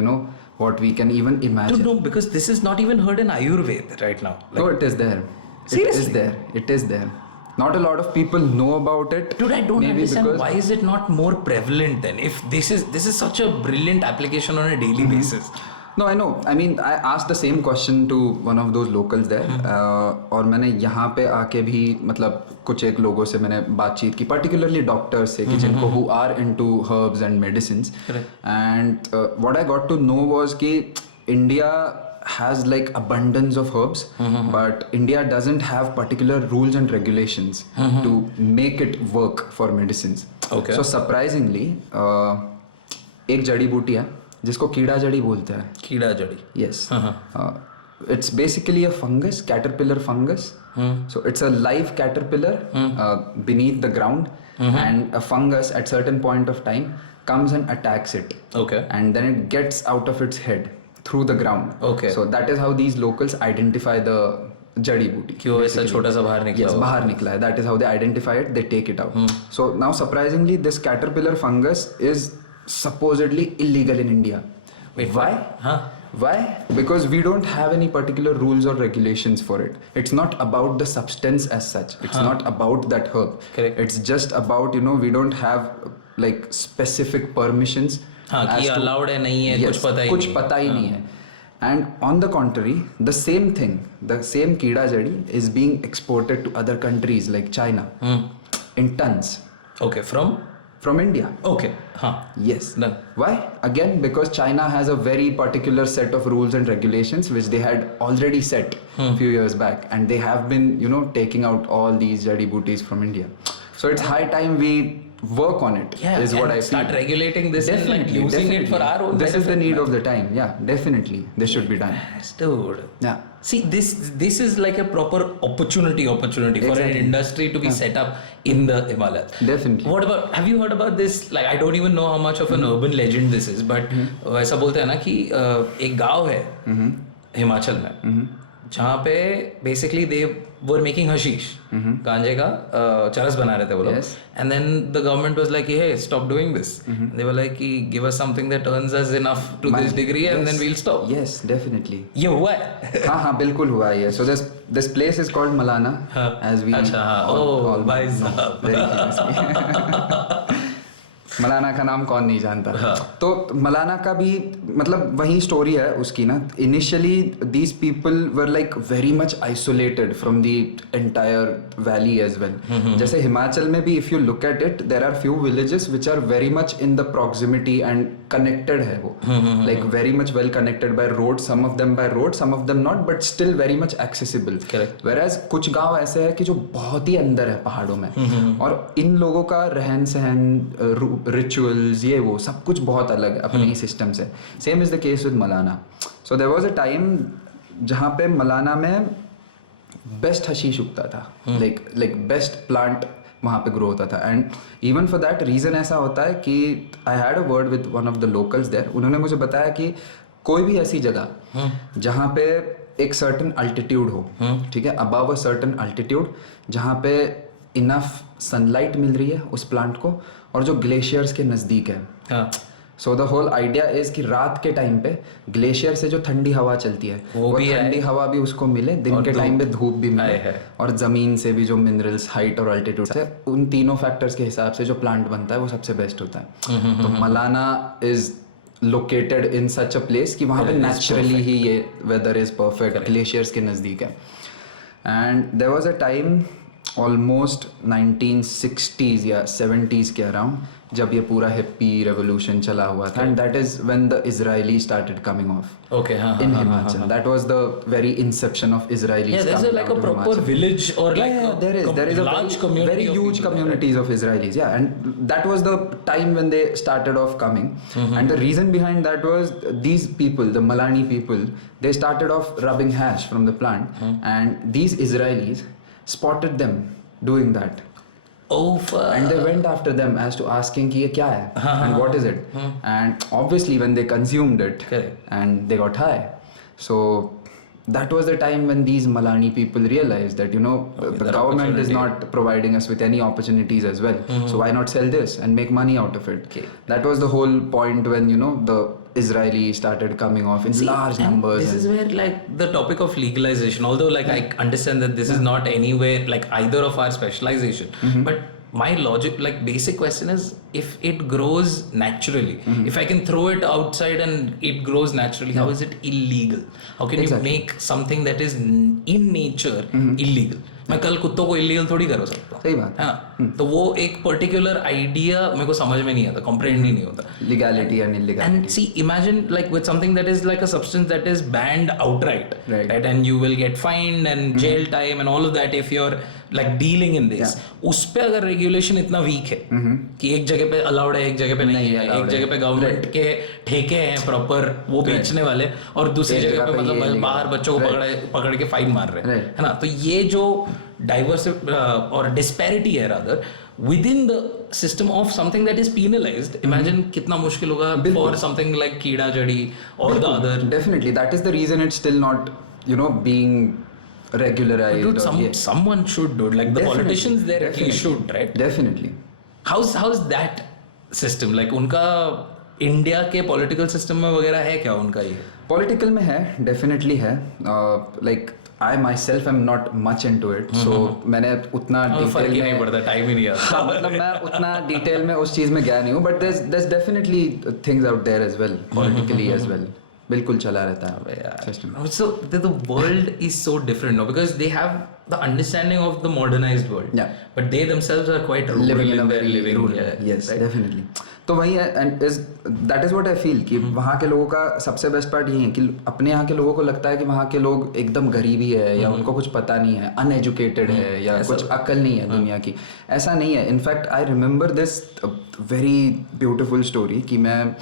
what we can even imagine. Dude, no, because this is not even heard in Ayurveda right now. No, it is there. Seriously? It is there. It is there. Not a lot of people know about it. Dude, I don't Maybe understand because- why is it not more prevalent then? If this is such a brilliant application on a daily basis. No, I know. I mean, I asked the same question to one of those locals there. और मैंने यहाँ पे आके भी मतलब कुछ एक लोगों से मैंने बातचीत की, particularly doctors से, कि जिनको who are into herbs and medicines. Correct. And what I got to know was कि India has like abundance of herbs, but India doesn't have particular rules and regulations to make it work for medicines. Okay. So surprisingly, एक जड़ी बूटी है जिसको कीड़ा जड़ी बोलते हैं. कीड़ा जड़ी. Yes. It's basically a fungus, caterpillar fungus. So it's a live caterpillar beneath the ground, and a fungus at certain point of time comes and attacks it. Okay. And then it gets out of its head through the ground. Okay. So that is how these locals identify the जड़ी बूटी. कि वो ऐसा छोटा सा बाहर निकला Yes, हुआ. बाहर निकला है. That is how they identify it. They take it out. So now surprisingly, this caterpillar fungus is supposedly illegal in India. Wait, Why? Huh? Why? Because we don't have any particular rules or regulations for it. It's not about the substance as such. It's not about that herb. Correct. It's just about, we don't have like specific permissions. हाँ, कि as to- allowed है नहीं है, Yes, कुछ पता ही कुछ नहीं. पता ही नहीं है. And on the contrary, the same thing, the same कीड़ा जड़ी is being exported to other countries like China in tons Okay, from India. Okay. हाँ. Yes. Done. Why? Again, because China has a very particular set of rules and regulations which they had already set few years back, and they have been, taking out all these jadi booties from India. So it's high time we work on it. Yeah, is what and I feel. start regulating this and like using it for our own This is the benefit, need man. of the time. Yeah, definitely. This should be done. Yes, dude. Yeah. See, this is like a proper opportunity for an Exactly. industry to be set up in the Himalayas. Definitely. What about, have you heard about this? Like, I don't even know how much of an urban legend this is, but वैसा बोलते हैं ना कि एक गांव है हिमाचल में जहाँ पे basically they were making hashish, गांजे का चरस बना रहे थे वो लोग, Yes. and then the government was like, hey, stop doing this. They were like, give us something that earns us enough to this degree, and then we'll stop. Yes, definitely. ये हुआ है. हाँ बिल्कुल हुआ है ये. So this place is called Malana, as we अच्छा हाँ. all भाई know साहब. very famously. मलाना का नाम कौन नहीं जानता. हाँ. तो मलाना का भी मतलब वही स्टोरी है उसकी ना. Initially these people were like very much isolated from the entire valley as well. जैसे हिमाचल में भी if you look at it there are few villages which are very much in the proximity and connected है वो, like very much well connected by road, some of them by road, some of them not, but still very much accessible. Correct. Whereas कुछ गांव ऐसे है कि जो बहुत ही अंदर है पहाड़ों में, और इन लोगों का रहन सहन, रिचुअल्स, ये वो सब कुछ बहुत अलग है अपने ही सिस्टम से. Same is the case with Malana. So there was a time जहाँ पे मलाना में बेस्ट हशीश उगता था, लाइक बेस्ट प्लांट वहाँ पे ग्रो होता था. And even for that reason ऐसा होता है कि I had a word with one of the locals there. उन्होंने मुझे बताया कि कोई भी ऐसी जगह जहाँ पे एक सर्टन अल्टीट्यूड हो, ठीक है, अबव अ सर्टन अल्टीट्यूड, जहाँ पे इनफ सनलाइट मिल रही है उस प्लांट को, और जो ग्लेशियर्स के नज़दीक है. हाँ. So the whole idea is कि रात के टाइम पे ग्लेशियर से जो ठंडी हवा चलती है वो भी ठंडी हवा भी उसको मिले, दिन और के टाइम पे धूप भी मिले, है. और जमीन से भी जो मिनरल्स, हाइट और अल्टीट्यूड से, उन तीनों फैक्टर्स के हिसाब से जो प्लांट बनता है वो सबसे बेस्ट होता है. तो Malana is located in such a place कि वहाँ पे नेचुरली ही ये वेदर इज परफेक्ट, ग्लेशियर्स के नज़दीक है. And there was a time almost 1960s या 70s के अराउंड जब ये पूरा हिप्पी रेवोल्यूशन चला हुआ था, and that is when the Israeli started coming of Okay, हाँ, in हाँ, हाँ, Himachal. हाँ. That was the very inception of Israelis. Yeah, there's coming like out a of proper Himachal. village or like Yeah, there is a large very, community very of huge people, communities of Israelis. Yeah, and that was the time when they started off coming. And the reason behind that was these people, the Malani people, they started off rubbing hash from the plant, and these Israelis spotted them doing that. Oh, fuck. And they went after them as to asking कि ये क्या है and what is it. And obviously when they consumed it Correct. and they got high, so that was the time when these Malani people realized that, you know, the that government is opportunity. not providing us with any opportunities as well. So why not sell this and make money out of it? Okay. That was the whole point when, you know, the Israeli started coming off in large And numbers. this is where like the topic of legalization, although like I understand that this is not anywhere like either of our specialization, but my logic, like basic question is, if it grows naturally, if I can throw it outside and it grows naturally, how is it illegal? How can Exactly. you make something that is in nature illegal? मैं कल कुत्तों को illegal थोड़ी कर सकता हूँ. सही बात है ना. तो वो एक पर्टिकुलर आइडिया मेरे को समझ में नहीं आता, कॉम्प्रिहेंड ही नहीं होता. Legality and illegality. And see, imagine like with something that is like a substance that is banned outright, Right. And you will get fined and jail time and all of that if you're like dealing in this. उस पे अगर regulation इतना weak है कि एक जगह पे allowed है, एक जगह पे नहीं है, एक जगह पे government के ठेके हैं proper वो बेचने वाले, और दूसरी एक जगह जगह पे पे ये मतलब illegal. बाहर बच्चों को पकड़ के फाइन मार रहे हैं, Right. है ना. तो ये जो डाइवर्स और डिस्पैरिटी है rather within the system of something that is penalized, imagine कितना मुश्किल होगा for something like कीड़ा जड़ी or the other. Definitely, that is the reason it's still not, you know, being regularized. Dude, or someone should do it. Like the Definitely, politicians there at least definitely. should, right? Definitely. How's that system? Like उनका India के political system में वगैरह है क्या उनका ये? Political में है, definitely है. Like I myself am not much into it, so मैंने उतना फर्क डिटेल ही नहीं में पड़ता, टाइम ही नहीं आता. हाँ, मतलब मैं उतना डिटेल में उस चीज़ में गया नहीं हूँ, but there's definitely things out there as well, politically as well. बिल्कुल चला रहता है system. So the world is so different now because they have the understanding of the modernized world. Yeah. But they themselves are quite rural Living in a their very living. rural, Yeah, yes, right? definitely. तो वही है, and that is what I feel कि वहाँ के लोगों का सबसे best part यही है कि अपने यहाँ के लोगों को लगता है कि वहाँ के लोग एकदम गरीबी है या उनको कुछ पता नहीं है, अनएजुकेटेड है या कुछ अक्ल नहीं है दुनिया की. ऐसा नहीं है. In fact I remember this very beautiful story कि मैं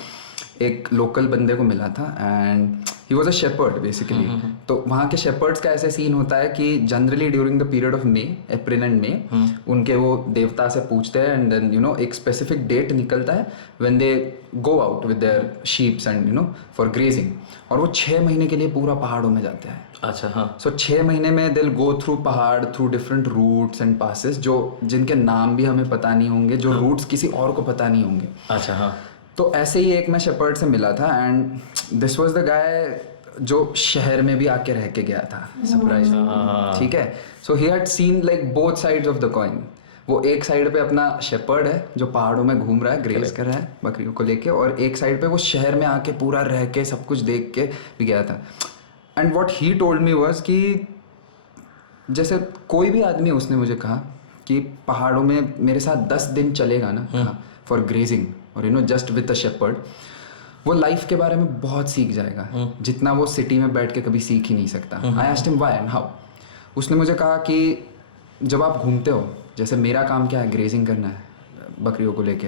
एक लोकल बंदे को मिला था and he was a shepherd basically. तो वहाँ के शेपर्ड्स का ऐसे सीन होता है कि generally during the period of May, April and मे, उनके वो देवता से पूछते हैं एंड देन यू नो एक स्पेसिफिक डेट निकलता है when they go out with their sheeps and you know for grazing. और वो 6 महीने के लिए पूरा पहाड़ों में जाते हैं. अच्छा, हाँ. सो 6 महीने में दिल गो थ्रू पहाड़, through different routes and passes जो जिनके नाम भी हमें पता नहीं होंगे, जो रूट्स किसी और को पता नहीं होंगे. अच्छा, हाँ. तो ऐसे ही एक मैं शेपर्ड से मिला था and this was the guy जो शहर में भी आके रह के गया था. सरप्राइज. ठीक है. So he had seen like both sides of the coin. वो एक साइड पे अपना शेपर्ड है जो पहाड़ों में घूम रहा है, ग्रेज कर रहा है बकरियों को लेके, और एक साइड पे वो शहर में आके पूरा रह के सब कुछ देख के भी गया था. And what he told me was कि जैसे कोई भी आदमी, उसने मुझे कहा कि पहाड़ों में मेरे साथ 10 दिन चलेगा ना फॉर ग्रेजिंग और you know just with a shepherd, वो लाइफ के बारे में बहुत सीख जाएगा जितना वो सिटी में बैठ के कभी सीख ही नहीं सकता. I asked him why and how. उसने मुझे कहा कि जब आप घूमते हो, जैसे मेरा काम क्या है, ग्रेजिंग करना है बकरियों को लेके.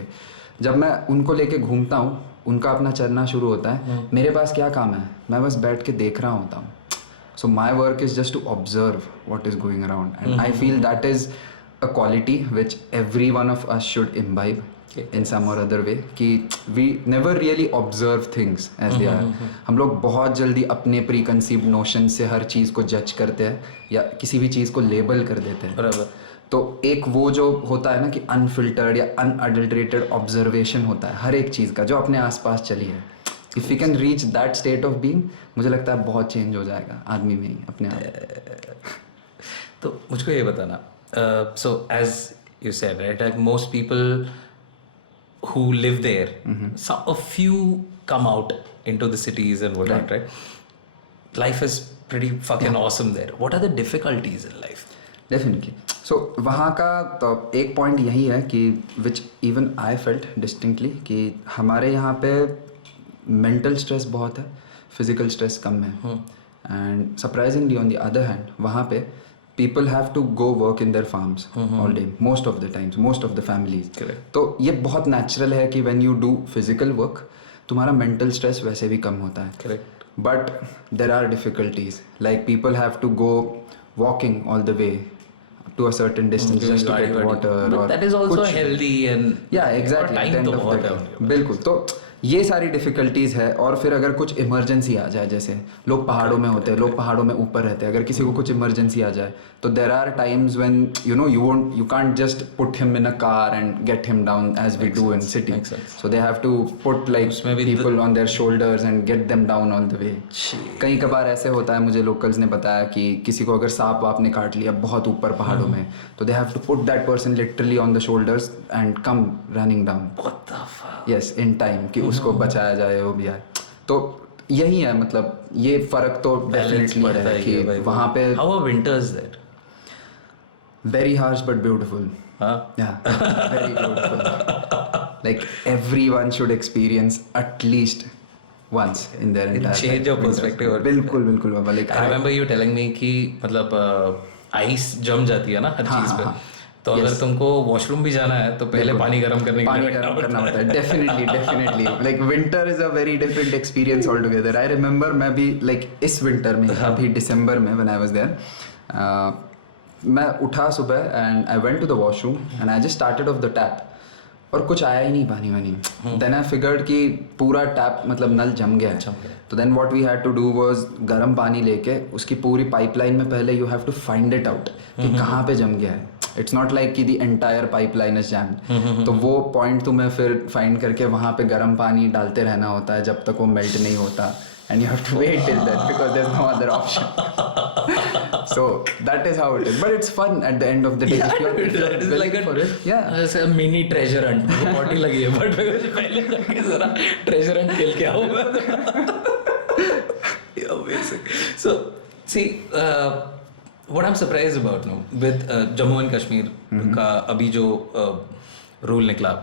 जब मैं उनको लेके घूमता हूँ, उनका अपना चरना शुरू होता है, मेरे पास क्या काम है, मैं बस बैठ के देख रहा होता हूँ. So my work is just to observe what is going around and I feel that is a quality which every one of us should imbibe in some or other way कि we never really observe things as they are. हम लोग बहुत जल्दी अपने pre-conceived notion से हर चीज़ को जज करते हैं या किसी भी चीज़ को लेबल कर देते हैं. बराबर. तो एक वो जो होता है ना कि अनफिल्टर्ड या अनअडल्ट्रेटेड ऑब्जर्वेशन होता है हर एक चीज़ का जो अपने आसपास चली है. If you can reach that state of being, मुझे लगता है बहुत चेंज हो जाएगा आदमी में ही अपने आप. तो मुझको ये बताना, so as you said, right, like most people who live there, a few come out into the cities and whatnot, right? Life is pretty fucking awesome there. What are the difficulties in life? Definitely. So वहाँ का तो एक point यही है कि which even I felt distinctly कि हमारे यहाँ पे मेंटल स्ट्रेस बहुत है, फिजिकल स्ट्रेस कम है. And surprisingly on the other hand वहाँ पे people have to go work in their farms all day, most of the times, most of the families. Correct. तो ये बहुत natural है कि when you do physical work, तुम्हारा mental stress वैसे भी कम होता है. Correct. But there are difficulties, like people have to go walking all the way to a certain distance just to get water. But or that is also कुछ- healthy and yeah exactly at time the end तो of बहुत the है day. उनके पास. बिल्कुल. तो ये सारी difficulties है. और फिर अगर कुछ इमरजेंसी आ जाए, जैसे लोग पहाड़ों में होते हैं, लोग पहाड़ों में ऊपर रहते हैं, अगर किसी को कुछ इमरजेंसी आ जाए तो there are times when you can't just put him in a car and get him down as we do in city. Makes sense. So they have to put like उसमें भी people on their shoulders and get them down all the way. कई कबार ऐसे होता है, मुझे locals ने बताया कि किसी को अगर सांप वाप ने काट लिया बहुत ऊपर पहाड़ों में, तो they have to put that person literally on the shoulders and come running down. What the fuck? Yes, in time कि उसको बचाया जाए वो भी आए. तो यही है, मतलब ये फर्क तो डेफिनेटली है कि वहाँ पे How are winters there? very harsh but beautiful. हाँ. Yeah, very beautiful. Like everyone should experience at least once in their entire change life. your perspective. बिल्कुल बिल्कुल बाबा. Like I remember you telling me कि मतलब ice जम जाती है ना हर चीज पे. तो अगर तुमको वॉशरूम भी जाना है तो पहले पानी गर्म करने के लिए गर्म करना होता है. Definitely like winter is a very different experience all together. I remember मैं भी लाइक इस विंटर में अभी दिसंबर में व्हेन आई वाज देयर, मैं उठा सुबह and I went to the washroom and I just started off the tap और कुछ आया ही नहीं पानी वानी. देन आई फिगर्ड कि पूरा टैप मतलब नल जम गया है. तो then what we had to do was गर्म पानी लेके उसकी पूरी पाइपलाइन में पहले you have to find it out कि कहाँ पे जम गया है. इट्स नॉट लाइक कि the entire pipeline is jammed. तो वो पॉइंट तुम्हें फिर फाइंड करके वहाँ पे गर्म पानी डालते रहना होता है जब तक वो मेल्ट नहीं होता. And you have to wait till then because there's no other option. So that is how it is. But it's fun at the end of the day. Yeah, if you're it is like for it. Yeah. It's a mini treasure hunt. मुझे potty लगी है but पहले जाके जरा treasure hunt खेल के आऊँ मैं. Yeah, basic. So see, what I'm surprised about now with Jammu and Kashmir का अभी जो रूल निकला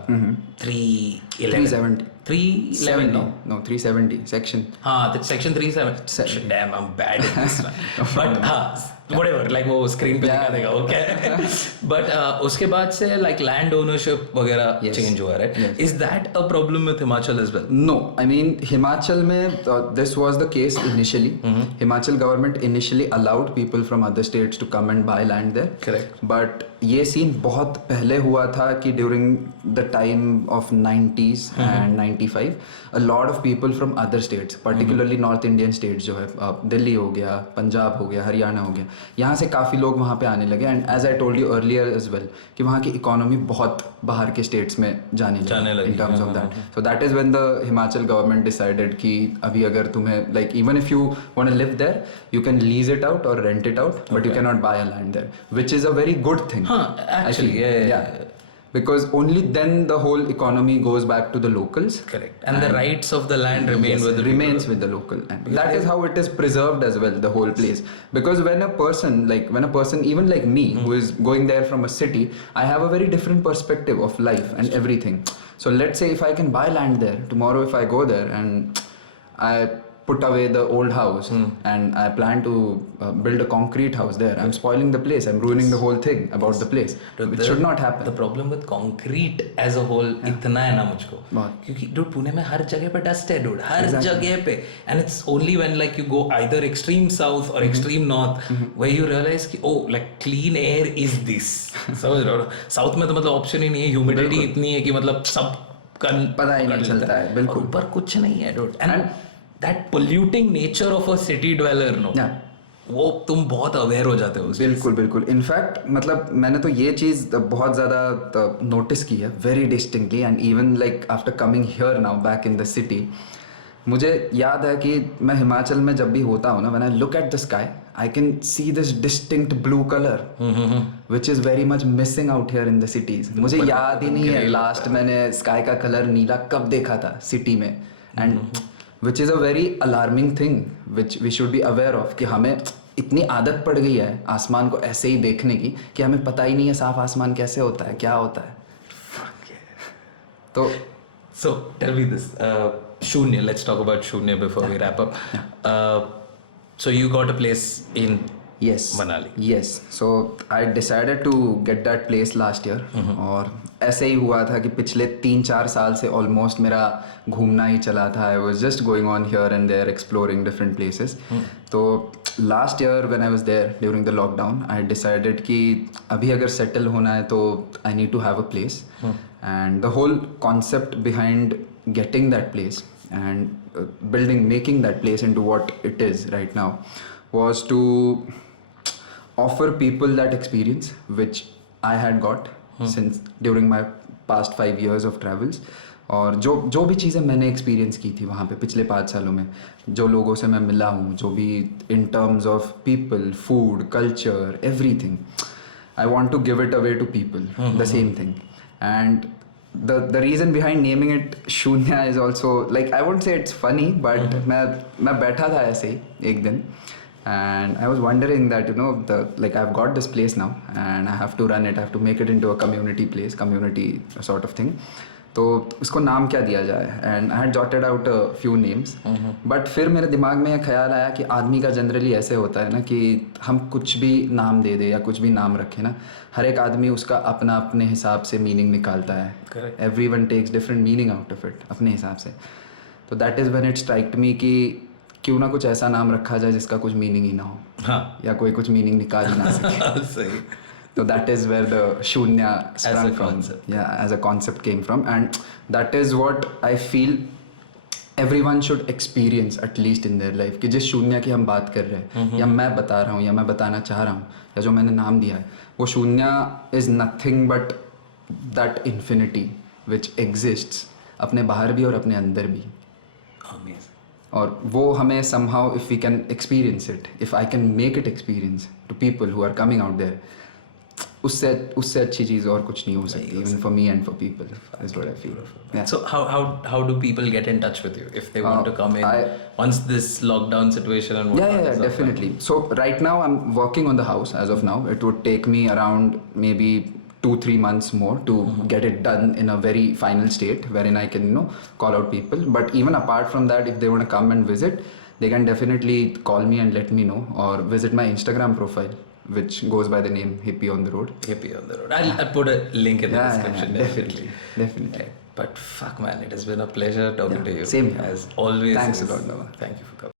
311 311 No, 370 section. हाँ, section 370. Damn, I'm bad at this one. But हाँ, whatever, like वो स्क्रीन पे दिखा देगा वो क्या है. But उसके बाद से like land ownership वगैरह change हुआ, right? Is that a problem with Himachal as well? No, I mean Himachal में this was the case initially. Himachal government initially allowed people from other states to come and buy land there. Correct. But ये scene बहुत पहले हुआ था कि during the time of 90s and 95 a lot of people from other states, particularly North Indian states जो है दिल्ली हो गया, पंजाब हो गया, हरियाणा हो गया, यहाँ से काफ़ी लोग वहाँ पे आने लगे. And as I told you earlier as well कि वहाँ की इकोनॉमी बहुत बाहर के स्टेट्स में जाने लगी in terms of that. So that is when the Himachal government decided कि अभी अगर तुम्हें like even if you want to live there you can lease it out or rent it out but you cannot buy a land there, which is a very good thing. Actually, yeah. Because only then the whole economy goes back to the locals. Correct. And the rights of the land remain with the remains with the local. And that is how it is preserved as well, the whole place. Because when a person even like me who is going there from a city, I have a very different perspective of life and everything. So let's say if I can buy land there, tomorrow if I go there and I put away the old house and I plan to build a concrete house there, I'm spoiling the place, I'm ruining the whole thing about the place. It should not happen. The problem with concrete as a whole इतना है ना मुझको, क्योंकि dude Pune में हर जगह पे dust है dude, हर जगह पे. And it's only when like you go either extreme south or extreme north where you realize कि oh like clean air is this. समझ रहे हो? साउथ में तो मतलब ऑप्शन ही नहीं है, ह्यूमिडिटी इतनी है कि मतलब सब पता ही नहीं चलता है. बिल्कुल. ऊपर कुछ नहीं है dude. And that polluting nature of a city dweller, no? Yeah. वो तुम बहुत अवेयर हो जाते हो. बिल्कुल. इनफैक्ट मतलब मैंने तो ये चीज़ बहुत ज़्यादा नोटिस की है very distinctly. And even like after coming here now back in the city, मुझे याद है कि मैं हिमाचल में जब भी होता हूँ ना, when I look at the sky I can see this distinct blue colour which is very much missing out here in the cities. मुझे याद ही नहीं है लास्ट मैंने स्काई का कलर नीला कब देखा था सिटी में. And which is a very alarming thing which we should be aware of कि हमें इतनी आदत पड़ गई है आसमान को ऐसे ही देखने की कि हमें पता ही नहीं है साफ आसमान कैसे होता है, क्या होता है. तो so tell me this, Shunya, let's talk about Shunya before we wrap up. So you got a place in Manali. Yes, so I decided to get that place last year. और ऐसे ही हुआ था कि पिछले 3-4 साल से ऑलमोस्ट मेरा घूमना ही चला था. I was just going on here and there exploring different places. तो last year when I was there during the lockdown, I decided कि अभी अगर settle होना है तो I need to have a place. And the whole concept behind getting that place and making that place into what it is right now was to offer people that experience which I had got since during my past 5 years of travels. और जो भी चीज़ें मैंने experience की थी वहाँ पे पिछले 5 सालों में, जो लोगों से मैं मिला हूँ, जो भी in terms of people, food, culture, everything, I want to give it away to people, the same thing. And the reason behind naming it शून्य is also like I won't say it's funny, but मैं बैठा था ऐसे ही एक दिन and I was wondering that like I've got this place now and I have to run it, I have to make it into a community place, community sort of thing. तो उसको नाम क्या दिया जाए, and I had jotted out a few names. But फिर मेरे दिमाग में यह ख्याल आया कि आदमी का जनरली ऐसे होता है ना कि हम कुछ भी नाम दे दे या कुछ भी नाम रखे ना, हर एक आदमी उसका अपना अपने हिसाब से मीनिंग निकालता है. Everyone takes different meaning out of it अपने हिसाब से. तो that is when it striked me कि क्यों ना कुछ ऐसा नाम रखा जाए जिसका कुछ मीनिंग ही ना हो. हाँ. या कोई कुछ मीनिंग निकाल ही ना सके. सही. So that is where the Shunya sprung from. Yeah, as a concept came from, and that is what I feel everyone should experience at least in their life. कि जिस शून्य की हम बात कर रहे हैं, या मैं बता रहा हूँ, या मैं बताना चाह रहा हूँ, या जो मैंने नाम दिया है, वो शून्य is nothing but that infinity which exists अपने बाहर भी और अपने अंदर भी. Amazing. और वो हमें somehow if we can experience it, if I can make it experience to people who are coming out there, उससे अच्छी चीज़ और कुछ नहीं हो सकती, even for me and for people, is what I feel. Yeah. So how do people get in touch with you if they want to come in once this lockdown situation and whatnot? Yeah, definitely. So right now I'm working on the house as of now. It would take me around maybe 2-3 months more to get it done in a very final state wherein I can call out people. But even apart from that, if they want to come and visit, they can definitely call me and let me know, or visit my Instagram profile, which goes by the name Hippie on the Road. Hippie on the Road. I'll put a link in the description. Yeah, definitely. But fuck man, it has been a pleasure talking to you. Same here. As always. Thanks a lot, Noah. Thank you for coming.